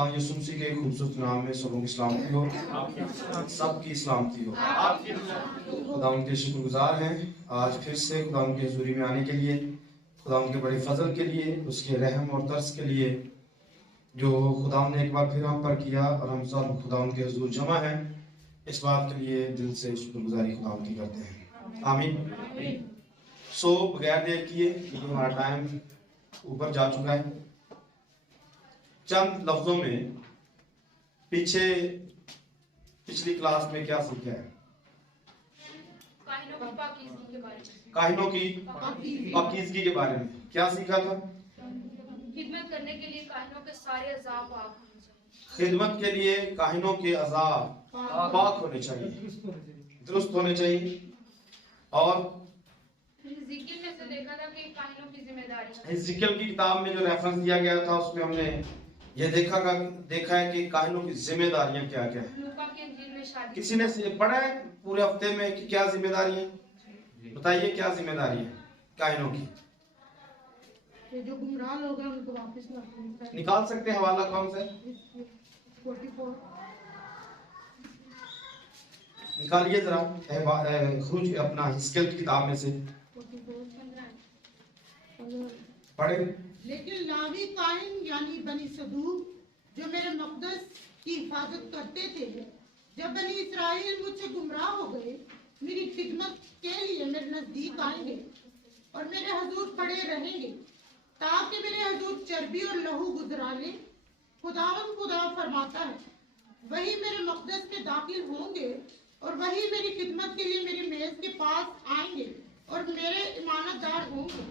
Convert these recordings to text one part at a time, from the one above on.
खुदा यीशु मसीह के खूबसूरत नाम में सबों की सलामती हो, सबकी सलामती हो। खुदा उनके शुक्रगुजार हैं आज फिर से खुदा उनके हजूरी में आने के लिए, खुदा उनके बड़े फजल के लिए, उसके रहम और तरस के लिए जो खुदा ने एक बार फिर हम पर किया और हम सब खुदा उनके हजूर जमा हैं। इस बात के लिए दिल से शुक्रगुजारी खुदा उनकी करते हैं। आमीन। सो बगैर देर किए हमारा टाइम ऊपर जा चुका है। चंद लफ्जों में पिछली क्लास में क्या सीखा है? काहिनों की पाकीज़गी के बारे में क्या सीखा था? खिदमत करने के लिए काहिनों के सारे अज़ाब पाक होने चाहिए। खिदमत के लिए काहिनों के अज़ाब पाक होने चाहिए, दुरुस्त होने चाहिए। और हिज़किय्याल में से देखा था कि काहिनों की जिम्मेदारी, हिज़किय्याल की किताब में जो रेफरेंस दिया गया था उसमें हमने ये देखा है कि काहिनों की जिम्मेदारियां क्या क्या है। लूका की इंजील में शादी, किसी ने पढ़ा है पूरे हफ्ते में कि क्या जिम्मेदारी है? बताइए क्या जिम्मेदारी है काहिनों की? जो गुमराह लोग हैं उनको वापस लाते, निकाल सकते हैं हवाला कौन सा? 44 निकालिए जरा खुरुज अपना हिज़किय्याल की किताब में से 44 पढ़े। लेकिन लावी काहिन यानी बनी सदूक जो मेरे मकदस की हिफाजत करते थे, जब बनी इस्राएल मुझसे गुमराह हो गए, मेरी खिदमत के लिए मेरे नजदीक आएंगे और मेरे हजूर खड़े रहेंगे ताकि मेरे हजूर चर्बी और लहू गुजरा ले। खुदा फरमाता है, वही मेरे मकदस में दाखिल होंगे और वही मेरी खिदमत के लिए मेरी मेज के पास आएंगे और मेरे ईमानतदार होंगे।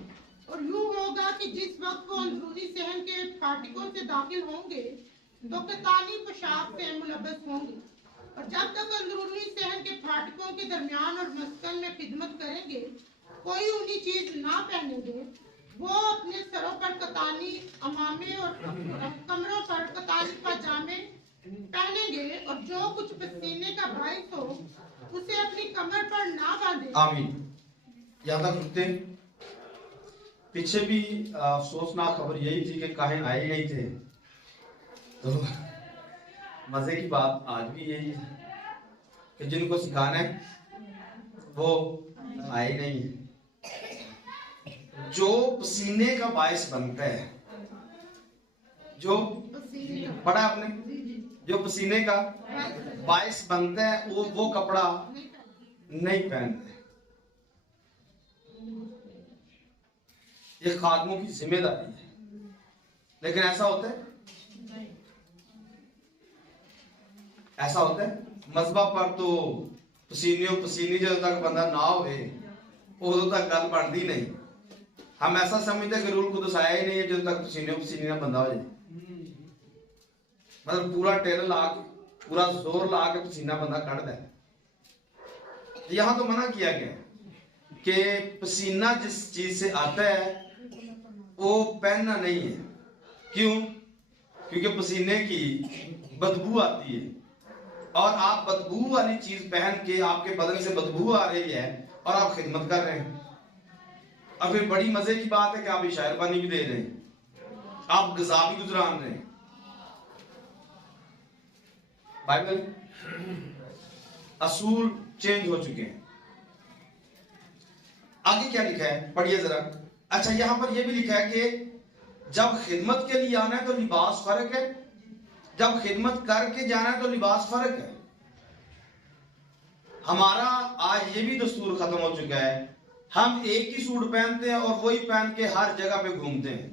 और यूं होगा कि जिस वक्त वो अंदरूनी सहन के फाटकों से दाखिल होंगे तो कतानी पोशाक से मुलब्बस होंगे, और जब तक अंदरूनी सहन के फाटकों के दरमियान और मस्कन में खिदमत करेंगे कोई ऊनी चीज ना पहनेंगे। वो अपने सरों पर कतानी अमामे और कमरों पर कतानी पजामे पहनेंगे, और जो कुछ पसीने का बाइस हो उसे अपनी कमर पर ना बांधे। आमीन। यहाँ तक रुकते हैं। पीछे भी अफसोसनाक खबर यही थी कि काहिन आए ही नहीं थे, तो मजे की बात आज भी यही है कि जिनको सिखाना है वो आए नहीं है। जो पसीने का बायस बनता है, जो पढ़ा आपने, जो पसीने का बायस बनता है वो कपड़ा नहीं पहनते। ये खादमों की जिम्मेदारी है, लेकिन ऐसा होता है मजबा पर तो पसीनी जब तक बंदा ना होए उदों तक गल बनती नहीं। हम ऐसा समझते कि रूल कुदस आया ही नहीं है जब तक पसीनी ना बंदा हो जाए। मतलब पूरा टेल ला के, पूरा जोर ला के पसीना बंदा कढ़ता है। यहां तो मना किया गया कि पसीना जिस चीज से आता है वो पहनना नहीं है। क्यों? क्योंकि पसीने की बदबू आती है, और आप बदबू वाली चीज पहन के, आपके बदन से बदबू आ रही है और आप खिदमत कर रहे हैं। और फिर बड़ी मजे की बात है कि आप इशायर पानी भी दे रहे हैं, आप गजा भी गुजरान रहे हैं। बाइबल असूल चेंज हो चुके हैं। आगे क्या लिखा है पढ़िए जरा। अच्छा, यहां पर यह भी लिखा है कि जब खिदमत के लिए आना है तो लिबास फर्क है, जब खिदमत करके जाना है तो लिबास फर्क है। हमारा आज ये भी दस्तूर खत्म हो चुका है, हम एक ही सूट पहनते हैं और वही पहन के हर जगह पे घूमते हैं।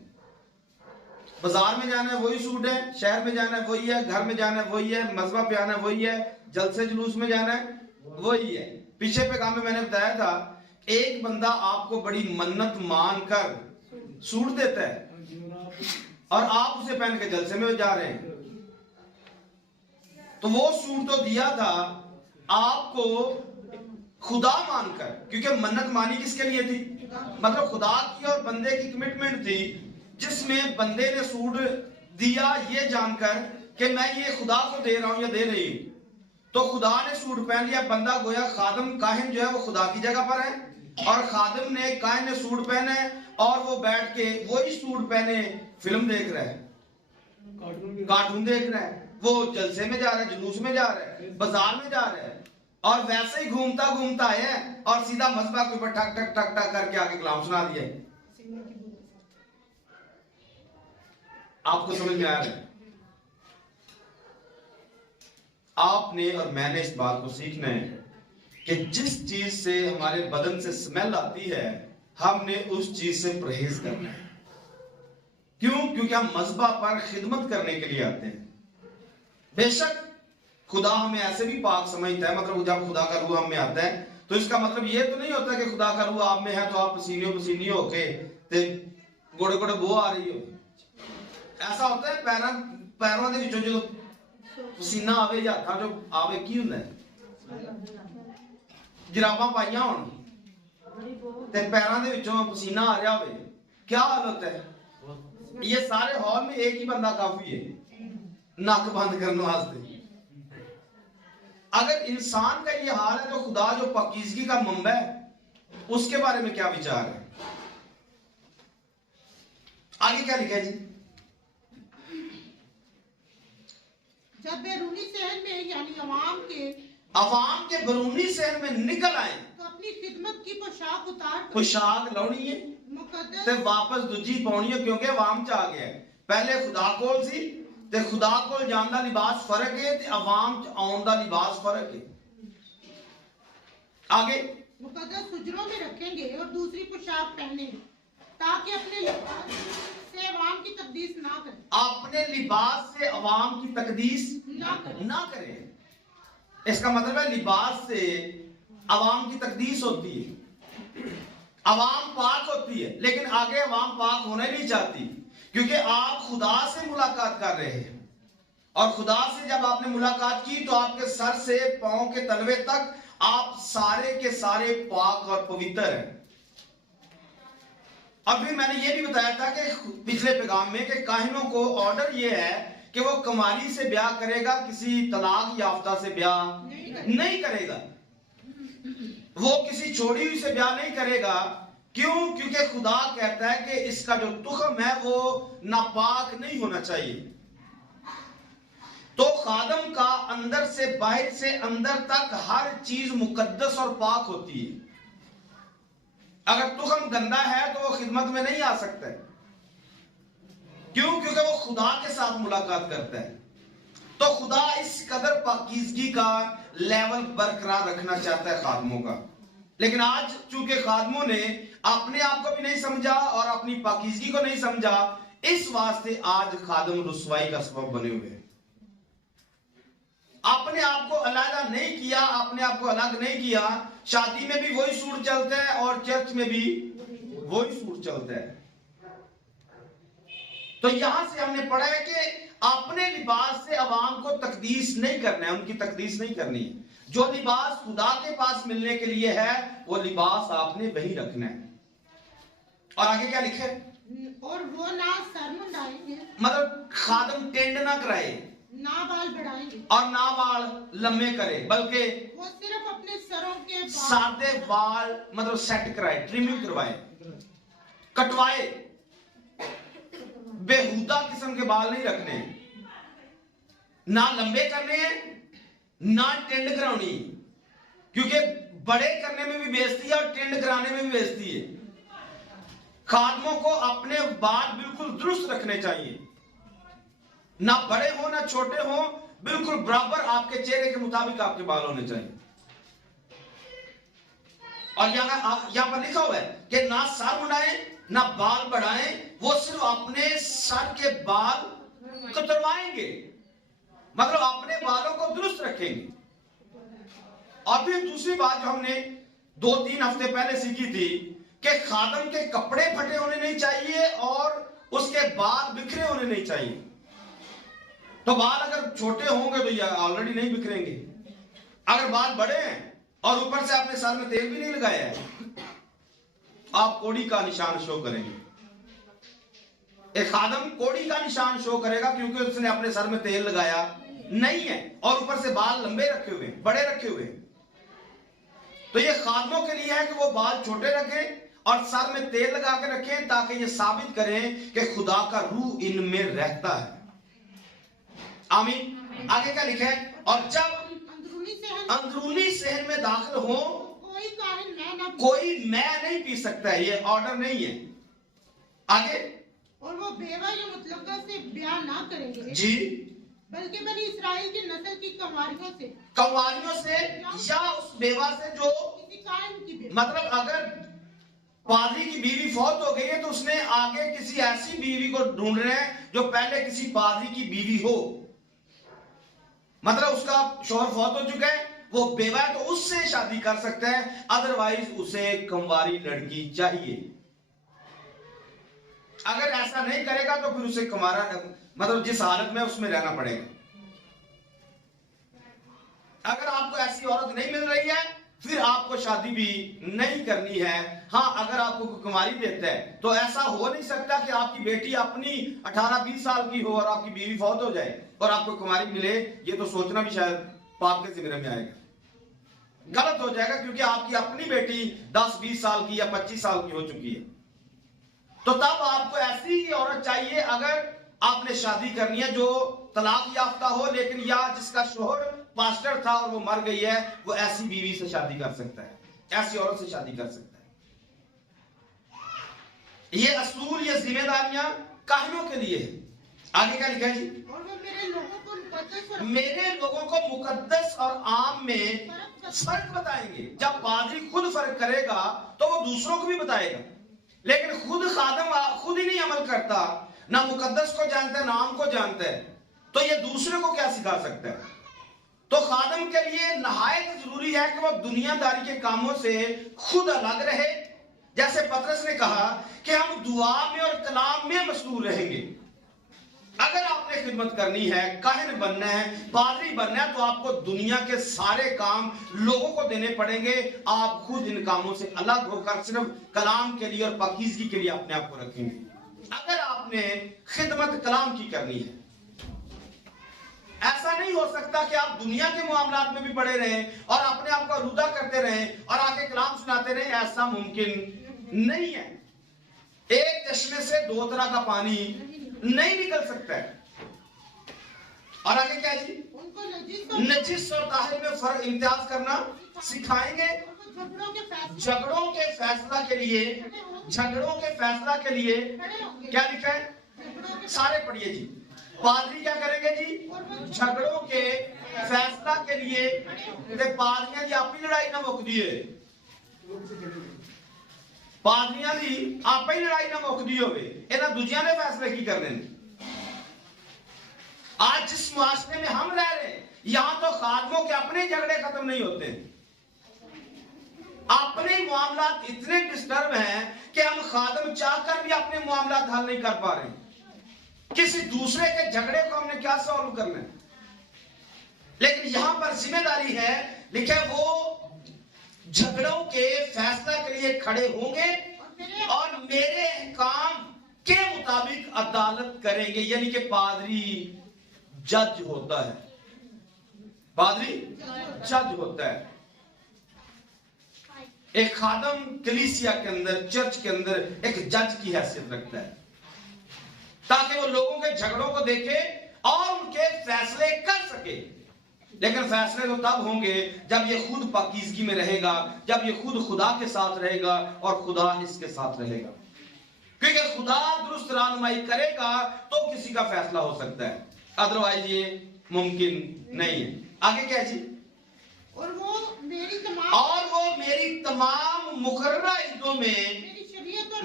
बाजार में जाना है वही सूट है, शहर में जाना है वही है, घर में जाना है वही है, मजहब पे आना है वही है, जलसे जुलूस में जाना है वही है। पीछे पैगाम में मैंने बताया था, एक बंदा आपको बड़ी मन्नत मान कर सूट देता है और आप उसे पहन के जलसे में जा रहे हैं। तो वो सूट तो दिया था आपको खुदा मानकर, क्योंकि मन्नत मानी किसके लिए थी? मतलब खुदा की और बंदे की कमिटमेंट थी, जिसमें बंदे ने सूट दिया ये जानकर कि मैं ये खुदा को दे रहा हूं या दे रही हूं। तो खुदा ने सूट पहन लिया, बंदा गोया खादम काहिन जो है वो खुदा की जगह पर है, और खादिम ने काहिन ने सूट पहने और वो बैठ के वही सूट पहने फिल्म देख रहा है। कार्टून देख रहा है, वो जलसे में जा रहा है, जुलूस में जा रहा है, बाजार में जा रहा है, और वैसे ही घूमता घूमता है और सीधा मस्बा के ऊपर ठक ठक ठक ठक करके आके कलाम सुना दिया है। आपको समझ में आ रहा है? आपने और मैंने इस बात को सीखना है कि जिस चीज से हमारे बदन से स्मेल आती है, हमने उस चीज से परहेज करना है। क्यों? क्योंकि हम मज़बा पर खिदमत करने के लिए आते हैं। बेशक खुदा हमें ऐसे भी पाक समझता है, मतलब जब खुदा का रूह हम में आता है तो इसका मतलब ये तो नहीं होता कि खुदा का रूह आप में है तो आप पसीने पसीने होके ते गोड़े गोड़े बो आ रही हो। ऐसा होता है पैरों ਦੇ ਵਿੱਚੋਂ ਜਦੋਂ ਪਸੀਨਾ ਆਵੇ ਜਾਂ ਹੱਥਾਂ 'ਚੋਂ ਆਵੇ ਕੀ ਹੁੰਦਾ ਹੈ? ਜਰਾਬਾਂ ਪਾਈਆਂ ਹੋਣ ਤੇ ਪੈਰਾਂ ਦੇ ਵਿੱਚੋਂ ਪਸੀਨਾ ਆ ਰਿਹਾ ਹੋਵੇ, क्या हाल होता है? ये सारे हॉल में एक ही बंदा काफी है नक बंद करने वास्ते। अगर इंसान का ये हाल है तो खुदा जो पाकीज़गी का मंबा है उसके बारे में क्या विचार है? आगे क्या लिखा है जी? जब बैरूनी शहर में यानी अवाम के बैरूनी शहर में निकल आए तो अपनी खिदमत की पोशाक उतार कर पोशाक लाउनी है मुकद्दस ते वापस दूजी पाउनी है, क्योंकि अवाम च आ गया है। पहले खुदा कोल सी ते खुदा कोल जान दा लिबास फर्क है ते अवाम च आउन दा लिबास फर्क है। आगे मुकद्दस हुजरों में रखेंगे और दूसरी पोशाक पहने ताकि अपने लिबास से अवाम की तकदीस ना करें। अपने लिबास से अवाम की तकदीस ना करें। इसका मतलब है लिबास से अवाम की तकदीस होती है, अवाम पाक होती है, लेकिन आगे अवाम पाक होना ही नहीं चाहती, क्योंकि आप खुदा से मुलाकात कर रहे हैं और खुदा से जब आपने मुलाकात की तो आपके सर से पांव के तलवे तक आप सारे के सारे पाक और पवित्र हैं। अभी मैंने ये भी बताया था कि पिछले पैगाम में कि काहिनों को ऑर्डर ये है कि वो कमाली से ब्याह करेगा, किसी तलाक याफ्ता से ब्याह नहीं करेगा, वो किसी छोड़ी हुई से ब्याह नहीं करेगा। क्यों? क्योंकि खुदा कहता है कि इसका जो तुखम है वो नापाक नहीं होना चाहिए। तो खादम का अंदर से बाहर से अंदर तक हर चीज मुकद्दस और पाक होती है। अगर तुखम गंदा है तो वो खिदमत में नहीं आ सकता है। क्यों? क्योंकि वो खुदा के साथ मुलाकात करता है। तो खुदा इस कदर पाकीज़गी का लेवल बरकरार रखना चाहता है खादमों का, लेकिन आज चूंकि खादमों ने अपने आप को भी नहीं समझा और अपनी पाकीज़गी को नहीं समझा, इस वास्ते आज खादम रुसवाई का सबब बने हुए हैं। अपने आप को अलग नहीं किया, अपने आप को अलग नहीं किया। शादी में भी वही सूट चलता है और चर्च में भी वही सूट चलता है। तो यहां से हमने पढ़ा है कि अपने लिबास से अवाम को तकदीस नहीं करना है, उनकी तकदीस नहीं करनी है। जो लिबास खुदा के पास मिलने के लिए है वो लिबास आपने वही रखना है। और आगे क्या लिखा है? और वो ना सर मुंडाएंगे, मतलब खादम टेंड ना कराए, ना बाल बढ़ाएंगे और ना बाल लंबे करे, बल्कि वो सिर्फ अपने सरों के सादे बाल मतलब सेट कराए, ट्रिमिंग करवाए, कटवाए। बेहुदा किस्म के बाल नहीं रखने, ना लंबे करने हैं ना टेंड करानी, क्योंकि बड़े करने में भी बेइज्जती है और टेंड कराने में भी बेइज्जती है। खादमों को अपने बाल बिल्कुल दुरुस्त रखने चाहिए, ना बड़े हो ना छोटे हो, बिल्कुल बराबर आपके चेहरे के मुताबिक आपके बाल होने चाहिए। और यहां पर लिखा हुआ है कि ना सर मुंडाएं ना बाल बढ़ाएं, वो सिर्फ अपने सर के बाल कतरवाएंगे, मतलब अपने बालों को दुरुस्त रखेंगे। और फिर दूसरी बात जो हमने 2-3 हफ्ते पहले सीखी थी कि खादम के कपड़े फटे होने नहीं चाहिए और उसके बाल बिखरे होने नहीं चाहिए। तो बाल अगर छोटे होंगे तो ये ऑलरेडी नहीं बिखरेंगे। अगर बाल बड़े हैं और ऊपर से आपने सर में तेल भी नहीं लगाया है, आप कोड़ी का निशान शो करेंगे। एक खादम कोड़ी का निशान शो करेगा क्योंकि उसने अपने सर में तेल लगाया नहीं है और ऊपर से बाल लंबे रखे हुए, बड़े रखे हुए। तो ये खादमों के लिए है कि वो बाल छोटे रखें और सर में तेल लगा के रखें, ताकि ये साबित करें कि खुदा का रूह इनमें रहता है। आमीन। आगे क्या लिखा है, और जब अंदरूनी सहन में दाखिल हो कोई मैं नहीं पी सकता है, ये ऑर्डर नहीं है। आगे, और वो बेवा या मुतलका से ब्याह ना करेंगे जी, बल्कि बनी इसराइल की नस्ल की कंवारियों से या उस बेवा से जो किसी कायम की बेवा। मतलब अगर पादरी की बीवी फौत हो गई है तो उसने आगे किसी ऐसी बीवी को ढूंढ रहे हैं जो पहले किसी पादरी की बीवी हो, मतलब उसका शौहर फौत हो चुका है, वो बेवा है तो उससे शादी कर सकता है, अदरवाइज उसे कंवारी लड़की चाहिए। अगर ऐसा नहीं करेगा तो फिर उसे कंवारा मतलब जिस हालत में उसमें रहना पड़ेगा। अगर आपको ऐसी औरत नहीं मिल रही है फिर आपको शादी भी नहीं करनी है। हाँ, अगर आपको कुंवारी देता है तो ऐसा हो नहीं सकता कि आपकी बेटी अपनी 18-20 साल की हो और आपकी बीवी फौत हो जाए और आपको कुंवारी मिले, ये तो सोचना भी शायद पाप के जिम्मे में आएगा, गलत हो जाएगा, क्योंकि आपकी अपनी बेटी 10-20 साल की या 25 साल की हो चुकी है। तो तब आपको ऐसी ही औरत चाहिए अगर आपने शादी करनी है जो तलाक याफ्ता हो, लेकिन या जिसका शोहर पास्टर था और वो मर गई है, वो ऐसी बीवी से शादी कर सकता है, ऐसी औरत से शादी कर सकता है। ये असूल, ये जिम्मेदारियां काहिनों के लिए है। आगे क्या लिखा है जी, और वो मेरे लोगों को मुकद्दस और आम में फर्क बताएंगे। जब पादरी खुद फर्क करेगा तो वो दूसरों को भी बताएगा, लेकिन खुद खादम खुद ही नहीं अमल करता, ना मुकद्दस को जानता है ना आम को जानता है, तो ये दूसरे को क्या सिखा सकता है। तो खादम के लिए नहायत जरूरी है कि वो दुनियादारी के कामों से खुद अलग रहे। जैसे पतरस ने कहा कि हम दुआ में और कलाम में मशगूल रहेंगे। अगर आपने खिदमत करनी है, काहिन बनना है, पादरी बनना है, तो आपको दुनिया के सारे काम लोगों को देने पड़ेंगे। आप खुद इन कामों से अलग होकर सिर्फ कलाम के लिए और पाकीज़गी के लिए अपने आप को रखेंगे। अगर आपने खिदमत कलाम की करनी है, ऐसा नहीं हो सकता कि आप दुनिया के मामलात में भी पड़े रहें और अपने आप को आलूदा करते रहें और आके कलाम सुनाते रहें, ऐसा मुमकिन नहीं है। एक चश्मे से दो तरह का पानी नहीं निकल सकता है। और आगे क्या है जी, उनको नजिस और ताहिर में फर्क इम्तियाज करना सिखाएंगे। झगड़ों के फैसला के लिए क्या लिखा है, सारे पढ़िए जी। पादरी क्या करेंगे जी, झगड़ों के फैसला के लिए पादरियां जी अपनी लड़ाई ना मुक दिए, पादरियां जी आप ही लड़ाई ना मुक दी होवे, इन्हां दूजियां ने फैसले की करने। आज जिस मुआशरे में हम रह रहे हैं, यहां तो खादमों के अपने झगड़े खत्म नहीं होते, अपने मामलात इतने डिस्टर्ब हैं कि हम खादम चाहकर भी अपने मामलात हल नहीं कर पा रहे। किसी दूसरे के झगड़े को हमने क्या सॉल्व करना है। लेकिन यहां पर जिम्मेदारी है, लिखे वो झगड़ों के फैसला के लिए खड़े होंगे और मेरे काम के मुताबिक अदालत करेंगे। यानी कि पादरी जज होता है, पादरी जज होता है। एक खादम कलीसिया के अंदर, चर्च के अंदर एक जज की हैसियत रखता है, ताकि वो लोगों के झगड़ों को देखे और उनके फैसले कर सके। लेकिन फैसले तो तब होंगे जब ये खुद पाकीज़गी में रहेगा, जब ये खुद खुदा के साथ रहेगा और खुदा इसके साथ रहेगा। क्योंकि खुदा दुरुस्त रहनुमाई करेगा तो किसी का फैसला हो सकता है, अदरवाइज ये मुमकिन नहीं है। आगे क्या है जी, और वो मेरी तमाम मुकर्ररा ईदों में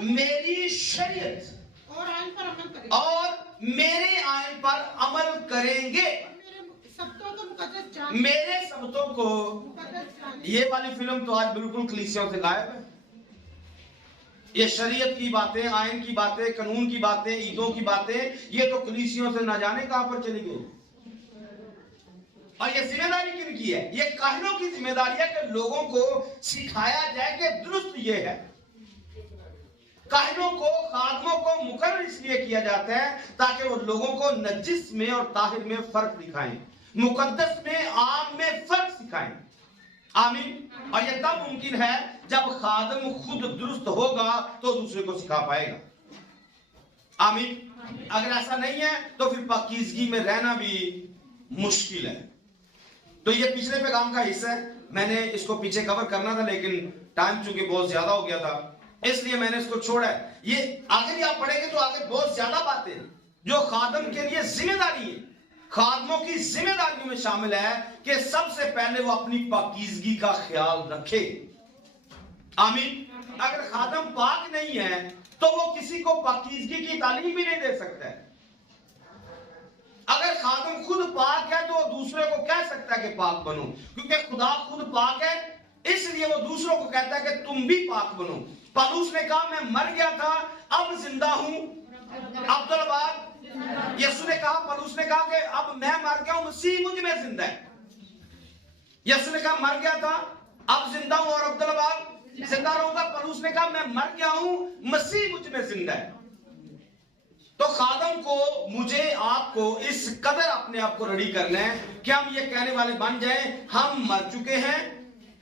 मेरी शरीयत और मेरे आयन पर अमल करेंगे। मेरे सबतों को, ये वाली फिल्म तो आज बिल्कुल कलीसियों से गायब है। ये शरीयत की बातें, आयन की बातें, कानून की बातें, ईदों की बातें, ये तो कलीसियों से ना जाने कहां पर चली गई। और ये जिम्मेदारी किनकी है, ये काहिनों की जिम्मेदारी है कि लोगों को सिखाया जाए कि दुरुस्त ये है। काहिनों को, खादमों को मुकर्रर इसलिए किया जाता है ताकि वो लोगों को नजिस में और ताहिर में फर्क दिखाएं, मुकद्दस में आम में फर्क सिखाएं। आमीन। और ये तब मुमकिन है जब खादम खुद दुरुस्त होगा तो दूसरे को सिखा पाएगा। आमीन। अगर ऐसा नहीं है तो फिर पाकीज़गी में रहना भी मुश्किल है। तो ये पिछले पैगाम का हिस्सा है, मैंने इसको पीछे कवर करना था लेकिन टाइम चूंकि बहुत ज्यादा हो गया था इसलिए मैंने इसको छोड़ा है। ये आगे भी आप पढ़ेंगे तो आगे बहुत ज्यादा बातें जो खादम के लिए जिम्मेदारी है, खादमों की जिम्मेदारियों में शामिल है कि सबसे पहले वो अपनी पाकीज़गी का ख्याल रखे। आमीन। अगर खादम पाक नहीं है तो वो किसी को पाकीज़गी की तालीम भी नहीं दे सकता है। अगर खादम खुद पाक है तो वो दूसरे को कह सकता है कि पाक बनो, क्योंकि खुदा खुद पाक है इसलिए वो दूसरों को कहता है कि तुम भी पाक बनो। पौलुस ने कहा मैं मर गया था अब जिंदा हूं। अब्दुल बाद यीशु ने कहा, पौलुस ने कहा कि अब मैं मर गया हूं, मसीह मुझ में जिंदा है। यीशु ने कहा मर गया था अब जिंदा हूं और अब्दुल बाद जिंदा रहूंगा। पौलुस ने कहा मैं मर गया हूं, मसीह मुझ में जिंदा है। तो खादम को, मुझे, आपको इस कदर अपने आप को रेडी करना है कि हम ये कहने वाले बन जाएं हम मर चुके हैं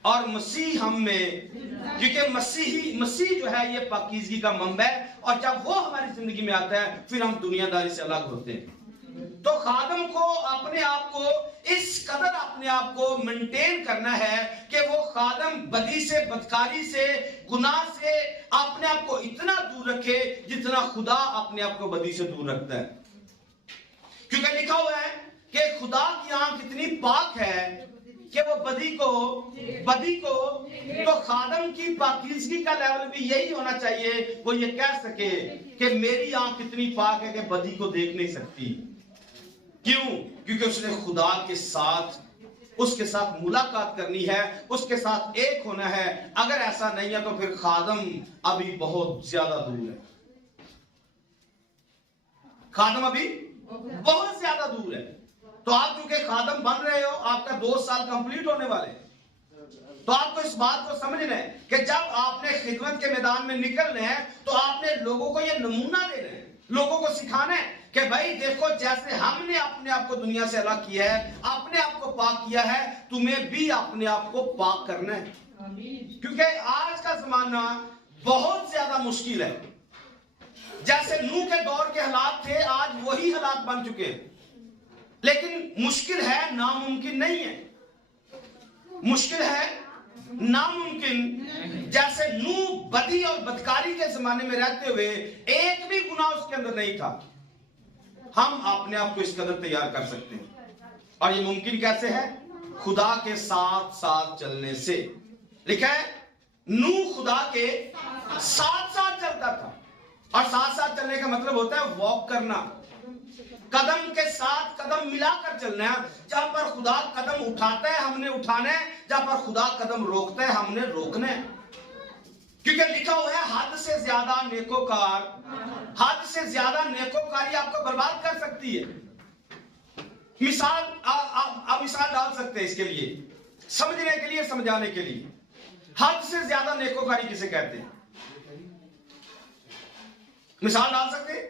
और मसीह हम में, क्योंकि मसीह जो है ये पाकीज़गी का मंबा है और जब वो हमारी जिंदगी में आता है फिर हम दुनियादारी से अलग होते हैं। तो खादम को अपने आप को इस कदर अपने आप को मेंटेन करना है कि वो खादम बदी से, बदकारी से, गुनाह से अपने आप को इतना दूर रखे जितना खुदा अपने आप को बदी से दूर रखता है। क्योंकि लिखा हुआ है कि खुदा की आंख इतनी पाक है कि वो बदी को तो खादम की पाकीज़गी का लेवल भी यही होना चाहिए, वो ये कह सके कि मेरी आंख इतनी पाक है कि बदी को देख नहीं सकती। क्यों? क्योंकि उसने खुदा के साथ, उसके साथ मुलाकात करनी है, उसके साथ एक होना है। अगर ऐसा नहीं है तो फिर खादम अभी बहुत ज्यादा दूर है। खादम अभी बहुत ज्यादा दूर है। तो आप चूंकि खादम बन रहे हो, आपका 2 साल कंप्लीट होने वाले, तो आपको इस बात को समझना है कि जब आपने खिदमत के मैदान में निकलना है तो आपने लोगों को यह नमूना देना है, लोगों को सिखाना है कि भाई देखो जैसे हमने अपने आप को दुनिया से अलग किया है, अपने आप को पाक किया है, तुम्हें भी अपने आप को पाक करना है। क्योंकि आज का जमाना बहुत ज्यादा मुश्किल है। जैसे नूह के दौर के हालात थे आज वही हालात बन चुके हैं, लेकिन मुश्किल है, नामुमकिन नहीं है। मुश्किल है, नामुमकिन। जैसे नूह बदी और बदकारी के जमाने में रहते हुए एक भी गुनाह उसके अंदर नहीं था, हम अपने आप को इस कदर तैयार कर सकते हैं। और ये मुमकिन कैसे है? खुदा के साथ साथ चलने से। लिखा है नूह खुदा के साथ साथ चलता था, और साथ साथ चलने का मतलब होता है वॉक करना, कदम के साथ कदम मिलाकर चलना है। जहां पर खुदा कदम उठाता है हमने उठाना है, जहां पर खुदा कदम रोकता है हमने रोकना है। क्योंकि लिखा हुआ है हद से ज्यादा नेकोकार, हद से ज्यादा नेकोकारी आपको बर्बाद कर सकती है। मिसाल आप मिसाल डाल सकते हैं इसके लिए, समझने के लिए, समझाने के लिए। हद से ज्यादा नेकोकारी किसे कहते हैं? मिसाल डाल सकते हैं?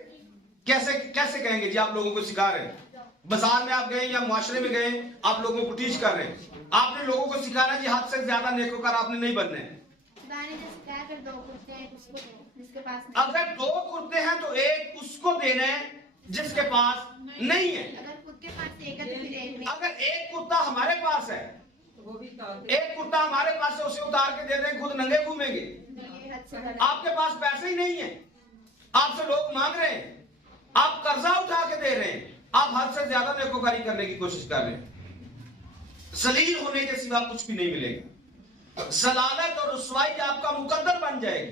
कैसे कैसे कहेंगे जी? आप लोगों को सिखा रहे हैं, बाजार में आप गए या मुआशरे में गए, आप लोगों को टीच कर रहे हैं, आपने लोगों को सिखाना जी हद से ज्यादा नेकोकार आपने नहीं बनना है। अगर 2 कुर्ते हैं तो एक उसको देना है जिसके पास नहीं है। अगर एक कुर्ता हमारे पास है, एक कुर्ता हमारे पास है, उसे उतार के दे दें, खुद नंगे घूमेंगे। आपके पास पैसे ही नहीं है, आपसे लोग मांग रहे हैं, आप कर्जा उठा के दे रहे हैं, आप हद से ज्यादा नेकोकारी करने की कोशिश कर रहे हैं। जलील होने के सिवा कुछ भी नहीं मिलेगा। जलालत और रुसवाई आपका मुकद्दर बन जाएगी,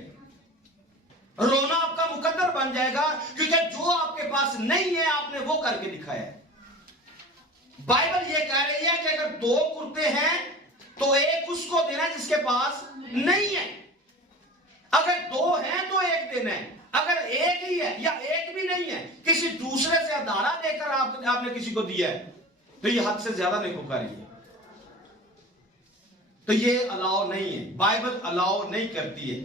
रोना आपका मुकद्दर बन जाएगा, क्योंकि जो आपके पास नहीं है आपने वो करके दिखाया है। बाइबल ये कह रही है कि अगर 2 कुर्ते हैं तो एक उसको देना जिसके पास नहीं है। अगर 2 हैं तो एक देना है। अगर एक ही है या एक भी नहीं है, किसी दूसरे से अधारा देकर आपने किसी को दिया है, तो ये हद से ज्यादा नेकोकारी है। तो ये अलाउ नहीं है, बाइबल अलाउ नहीं करती है।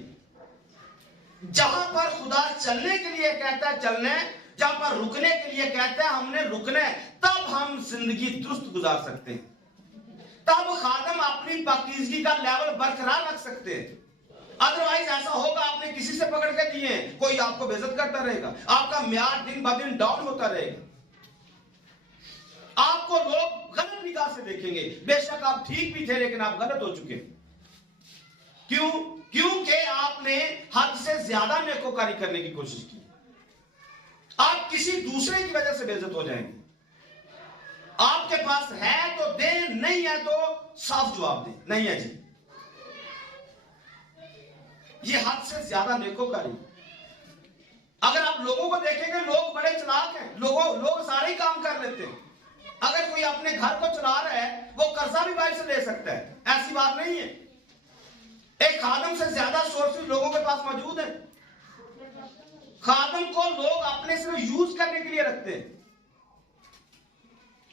जहां पर खुदा चलने के लिए कहता है चलना है, जहां पर रुकने के लिए कहता है हमने रुकना है, तब हम जिंदगी दुरुस्त गुजार सकते हैं। तब खादम अपनी पाकीज़गी का लेवल बरकरार रख सकते हैं। अदरवाइज ऐसा होगा आपने किसी से पकड़ के दिए, कोई आपको बेइज्जत करता रहेगा, आपका म्यार दिन ब दिन डाउन होता रहेगा। आपको लोग गलत निगाह से देखेंगे। बेशक आप ठीक भी थे, लेकिन आप गलत हो चुके। क्यों? क्योंकि आपने हद से ज्यादा नेकोकारी करने की कोशिश की। आप किसी दूसरे की वजह से बेइज्जत हो जाएंगे। आपके पास है तो दे, नहीं है तो साफ जवाब दे, नहीं है जी। ये हद से ज्यादा नेकोकारी। अगर आप लोगों को देखेंगे, लोग बड़े चालाक हैं, लोग सारे ही काम कर लेते हैं। अगर कोई अपने घर को चला रहा है, वो कर्जा भी बैंक से ले सकता है, ऐसी बात नहीं है। एक खादम से ज्यादा सोर्सेज लोगों के पास मौजूद है। खादम को लोग अपने सिर्फ यूज करने के लिए रखते हैं,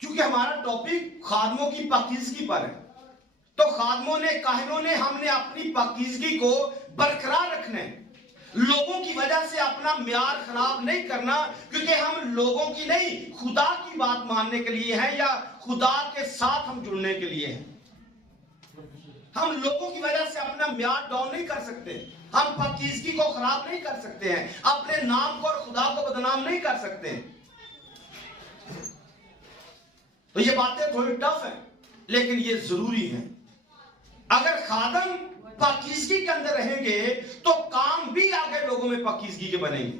क्योंकि हमारा टॉपिक खादमों की पाकीज़गी पर है। तो खादमों ने, काहिनों ने, हमने अपनी पाकीज़गी को बरकरार रखना है। लोगों की वजह से अपना म्यार खराब नहीं करना, क्योंकि हम लोगों की नहीं, खुदा की बात मानने के लिए हैं, या खुदा के साथ हम जुड़ने के लिए हैं। हम लोगों की वजह से अपना म्यार डाउन नहीं कर सकते। हम पाकीज़गी को खराब नहीं कर सकते हैं, अपने नाम को और खुदा को बदनाम नहीं कर सकते हैं। तो ये बातें थोड़ी टफ है, लेकिन ये जरूरी है। अगर खादम पाकीज़गी के अंदर रहेंगे तो काम भी आगे लोगों में पाकीज़गी के बनेंगे।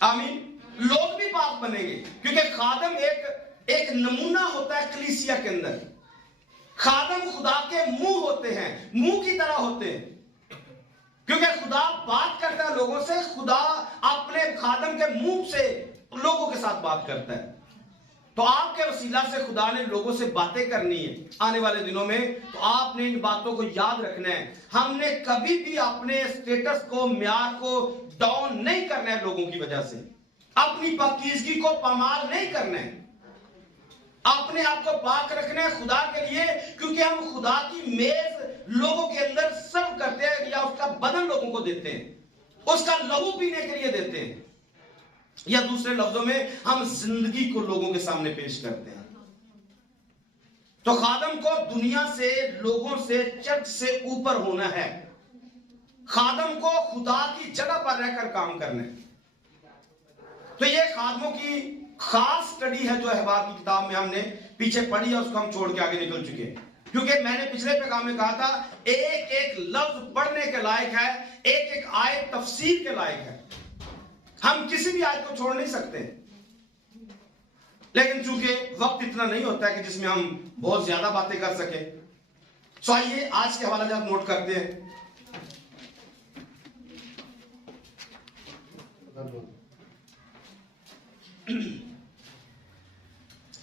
आमीन। लोग भी पाक बनेंगे, क्योंकि खादम एक नमूना होता है कलीसिया के अंदर। खादम खुदा के मुंह होते हैं, मुंह की तरह होते हैं, क्योंकि खुदा बात करता है लोगों से। खुदा अपने खादम के मुंह से लोगों के साथ बात करता है। तो आपके वसीला से खुदा ने लोगों से बातें करनी है आने वाले दिनों में। तो आपने इन बातों को याद रखना है। हमने कभी भी अपने स्टेटस को, म्यार को डाउन नहीं करना है लोगों की वजह से। अपनी पाकीज़गी को पामाल नहीं करना है। अपने आप को पाक रखना है खुदा के लिए, क्योंकि हम खुदा की मेज लोगों के अंदर सर्व करते हैं, या उसका बदन लोगों को देते हैं, उसका लहू पीने के लिए देते हैं, या दूसरे लफ्जों में हम जिंदगी को लोगों के सामने पेश करते हैं। तो खादम को दुनिया से, लोगों से, चर्च से ऊपर होना है। खादम को खुदा की जगह पर रहकर काम करना है। तो ये खादमों की खास स्टडी है जो अहबार की किताब में हमने पीछे पढ़ी है, उसको हम छोड़ के आगे निकल चुके हैं। क्योंकि मैंने पिछले पैगाम में कहा था, एक एक लफ्ज पढ़ने के लायक है, एक एक आयत तफसीर के लायक है। हम किसी भी आयत को छोड़ नहीं सकते, लेकिन चूंकि वक्त इतना नहीं होता है कि जिसमें हम बहुत ज्यादा बातें कर सके। सो आइए आज के हवाला जात नोट करते हैं।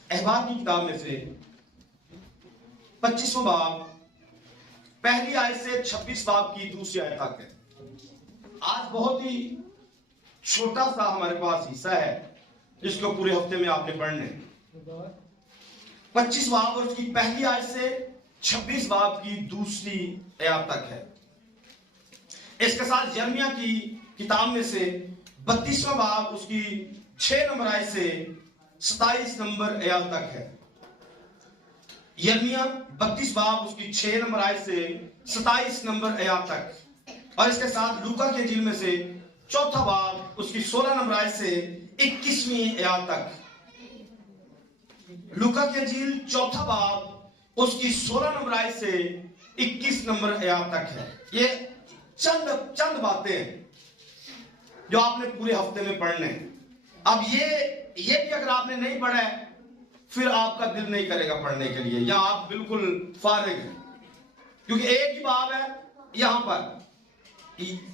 अहबार की किताब में से 25वां बाब पहली आयत से 26 बाब की दूसरी आयत तक है। आज बहुत ही छोटा सा हमारे पास हिस्सा है जिसको पूरे हफ्ते में आपने पढ़ना है। 25 बाब और उसकी पहली आयत से 26 बाब की दूसरी आयत तक है। इसके साथ यिर्मयाह की किताब में से 32वां बाब उसकी 6 नंबर आयत से 27 नंबर आयत तक है। यिर्मयाह 32 बाब उसकी 6 नंबर आयत से 27 नंबर आयत तक। और इसके साथ लूका की इंजील में से चौथा बाब उसकी 16 नंबर आयत से 21वीं आयत तक। लूका की इंजील चौथा बाब उसकी 16 नंबर आयत से 21 नंबर आयत तक है। ये चंद बातें हैं जो आपने पूरे हफ्ते में पढ़ने हैं। अब ये भी अगर आपने नहीं पढ़ा है, फिर आपका दिल नहीं करेगा पढ़ने के लिए, या आप बिल्कुल फारिग हैं, क्योंकि एक ही बाब है। यहां पर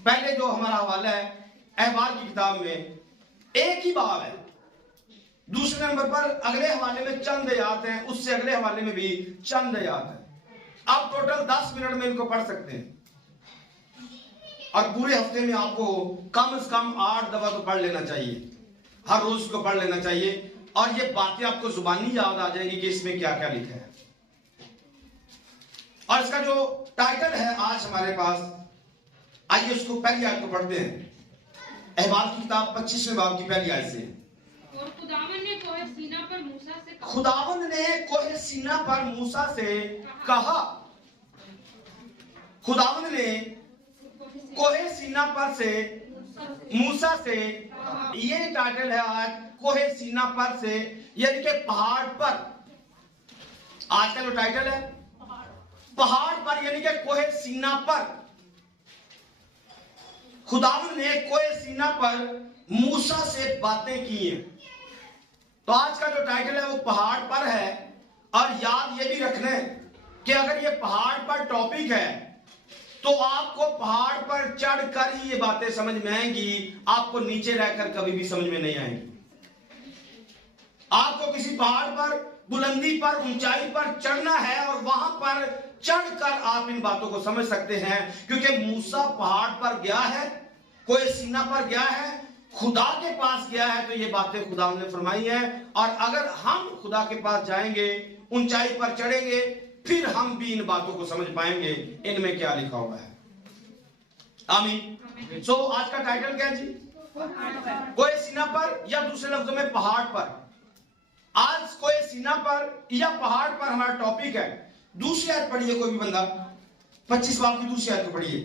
पहले जो हमारा हवाला है अहबार की किताब में, एक ही बाब है। दूसरे नंबर पर अगले हवाले में चंद आयत हैं, उससे अगले हवाले में भी चंद आयत है। आप टोटल 10 मिनट में इनको पढ़ सकते हैं, और पूरे हफ्ते में आपको कम से कम 8 दफा तो पढ़ लेना चाहिए। हर रोज को पढ़ लेना चाहिए, और ये बातें आपको जुबानी याद आ जाएंगी कि इसमें क्या क्या लिखा है। और इसका जो टाइटल है आज हमारे पास, आइए उसको पहली आयत को पढ़ते हैं। अहबार की किताब 25वें बाब की पहली आयत से। और खुदावंद ने कोहे सीना पर मूसा से कहा। खुदावंद ने कोहे सीना पर मूसा से कहा। खुदावंद ने कोहे सीना पर से मूसा से, ये टाइटल है आज, कोहे सीना पर से, यानी कि पहाड़ पर आज का जो टाइटल है पहाड़ पर, यानी कि कोहे सीना पर। खुदावंद ने कोहे सीना पर मूसा से बातें की हैं। तो आज का जो टाइटल है वो पहाड़ पर है। और याद ये भी रखना है कि अगर ये पहाड़ पर टॉपिक है तो आपको पहाड़ पर चढ़कर ही ये बातें समझ में आएंगी, आपको नीचे रहकर कभी भी समझ में नहीं आएंगी। आपको किसी पहाड़ पर, बुलंदी पर, ऊंचाई पर चढ़ना है और वहां पर चढ़कर आप इन बातों को समझ सकते हैं, क्योंकि मूसा पहाड़ पर गया है, कोई सीना पर गया है, खुदा के पास गया है, तो ये बातें खुदा ने फरमाई है। और अगर हम खुदा के पास जाएंगे, ऊंचाई पर चढ़ेंगे, फिर हम भी इन बातों को समझ पाएंगे इनमें क्या लिखा हुआ है। आमीन। सो आज का टाइटल क्या है जी? कोई सीना पर, या दूसरे लफ्जों में पहाड़ पर। आज कोई सीना पर या पहाड़ पर हमारा टॉपिक है। दूसरी आयत पढ़िए कोई भी बंदा, 25 बाब की दूसरी आयत को पढ़िए।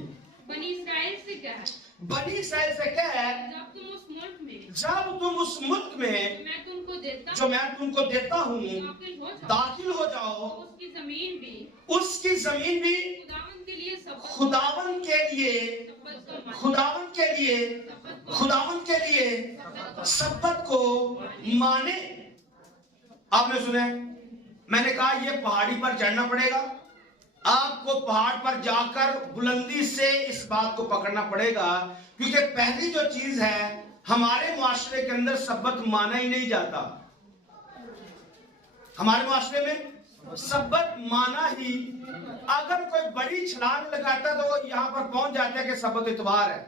बनी इस्राएल से क्या है? बनी इस्राएल से क्या है? जब तुम उस मुल्क में, जब तुम उस मुल्क में मैं तुमको देता, जो मैं तुमको देता हूँ दाखिल हो जाओ, तो उसकी जमीन भी खुदावंद के लिए सबत, खुदावन के लिए सब्बत को माने। आपने सुने, मैंने कहा ये पहाड़ी पर चढ़ना पड़ेगा, आपको पहाड़ पर जाकर बुलंदी से इस बात को पकड़ना पड़ेगा, क्योंकि पहली जो चीज है, हमारे मुआशरे के अंदर सब्बत माना ही नहीं जाता। हमारे मुआशरे में सब्बत माना ही, अगर कोई बड़ी छलांग लगाता तो वो यहां पर पहुंच जाता है कि सब्बत इतवार है।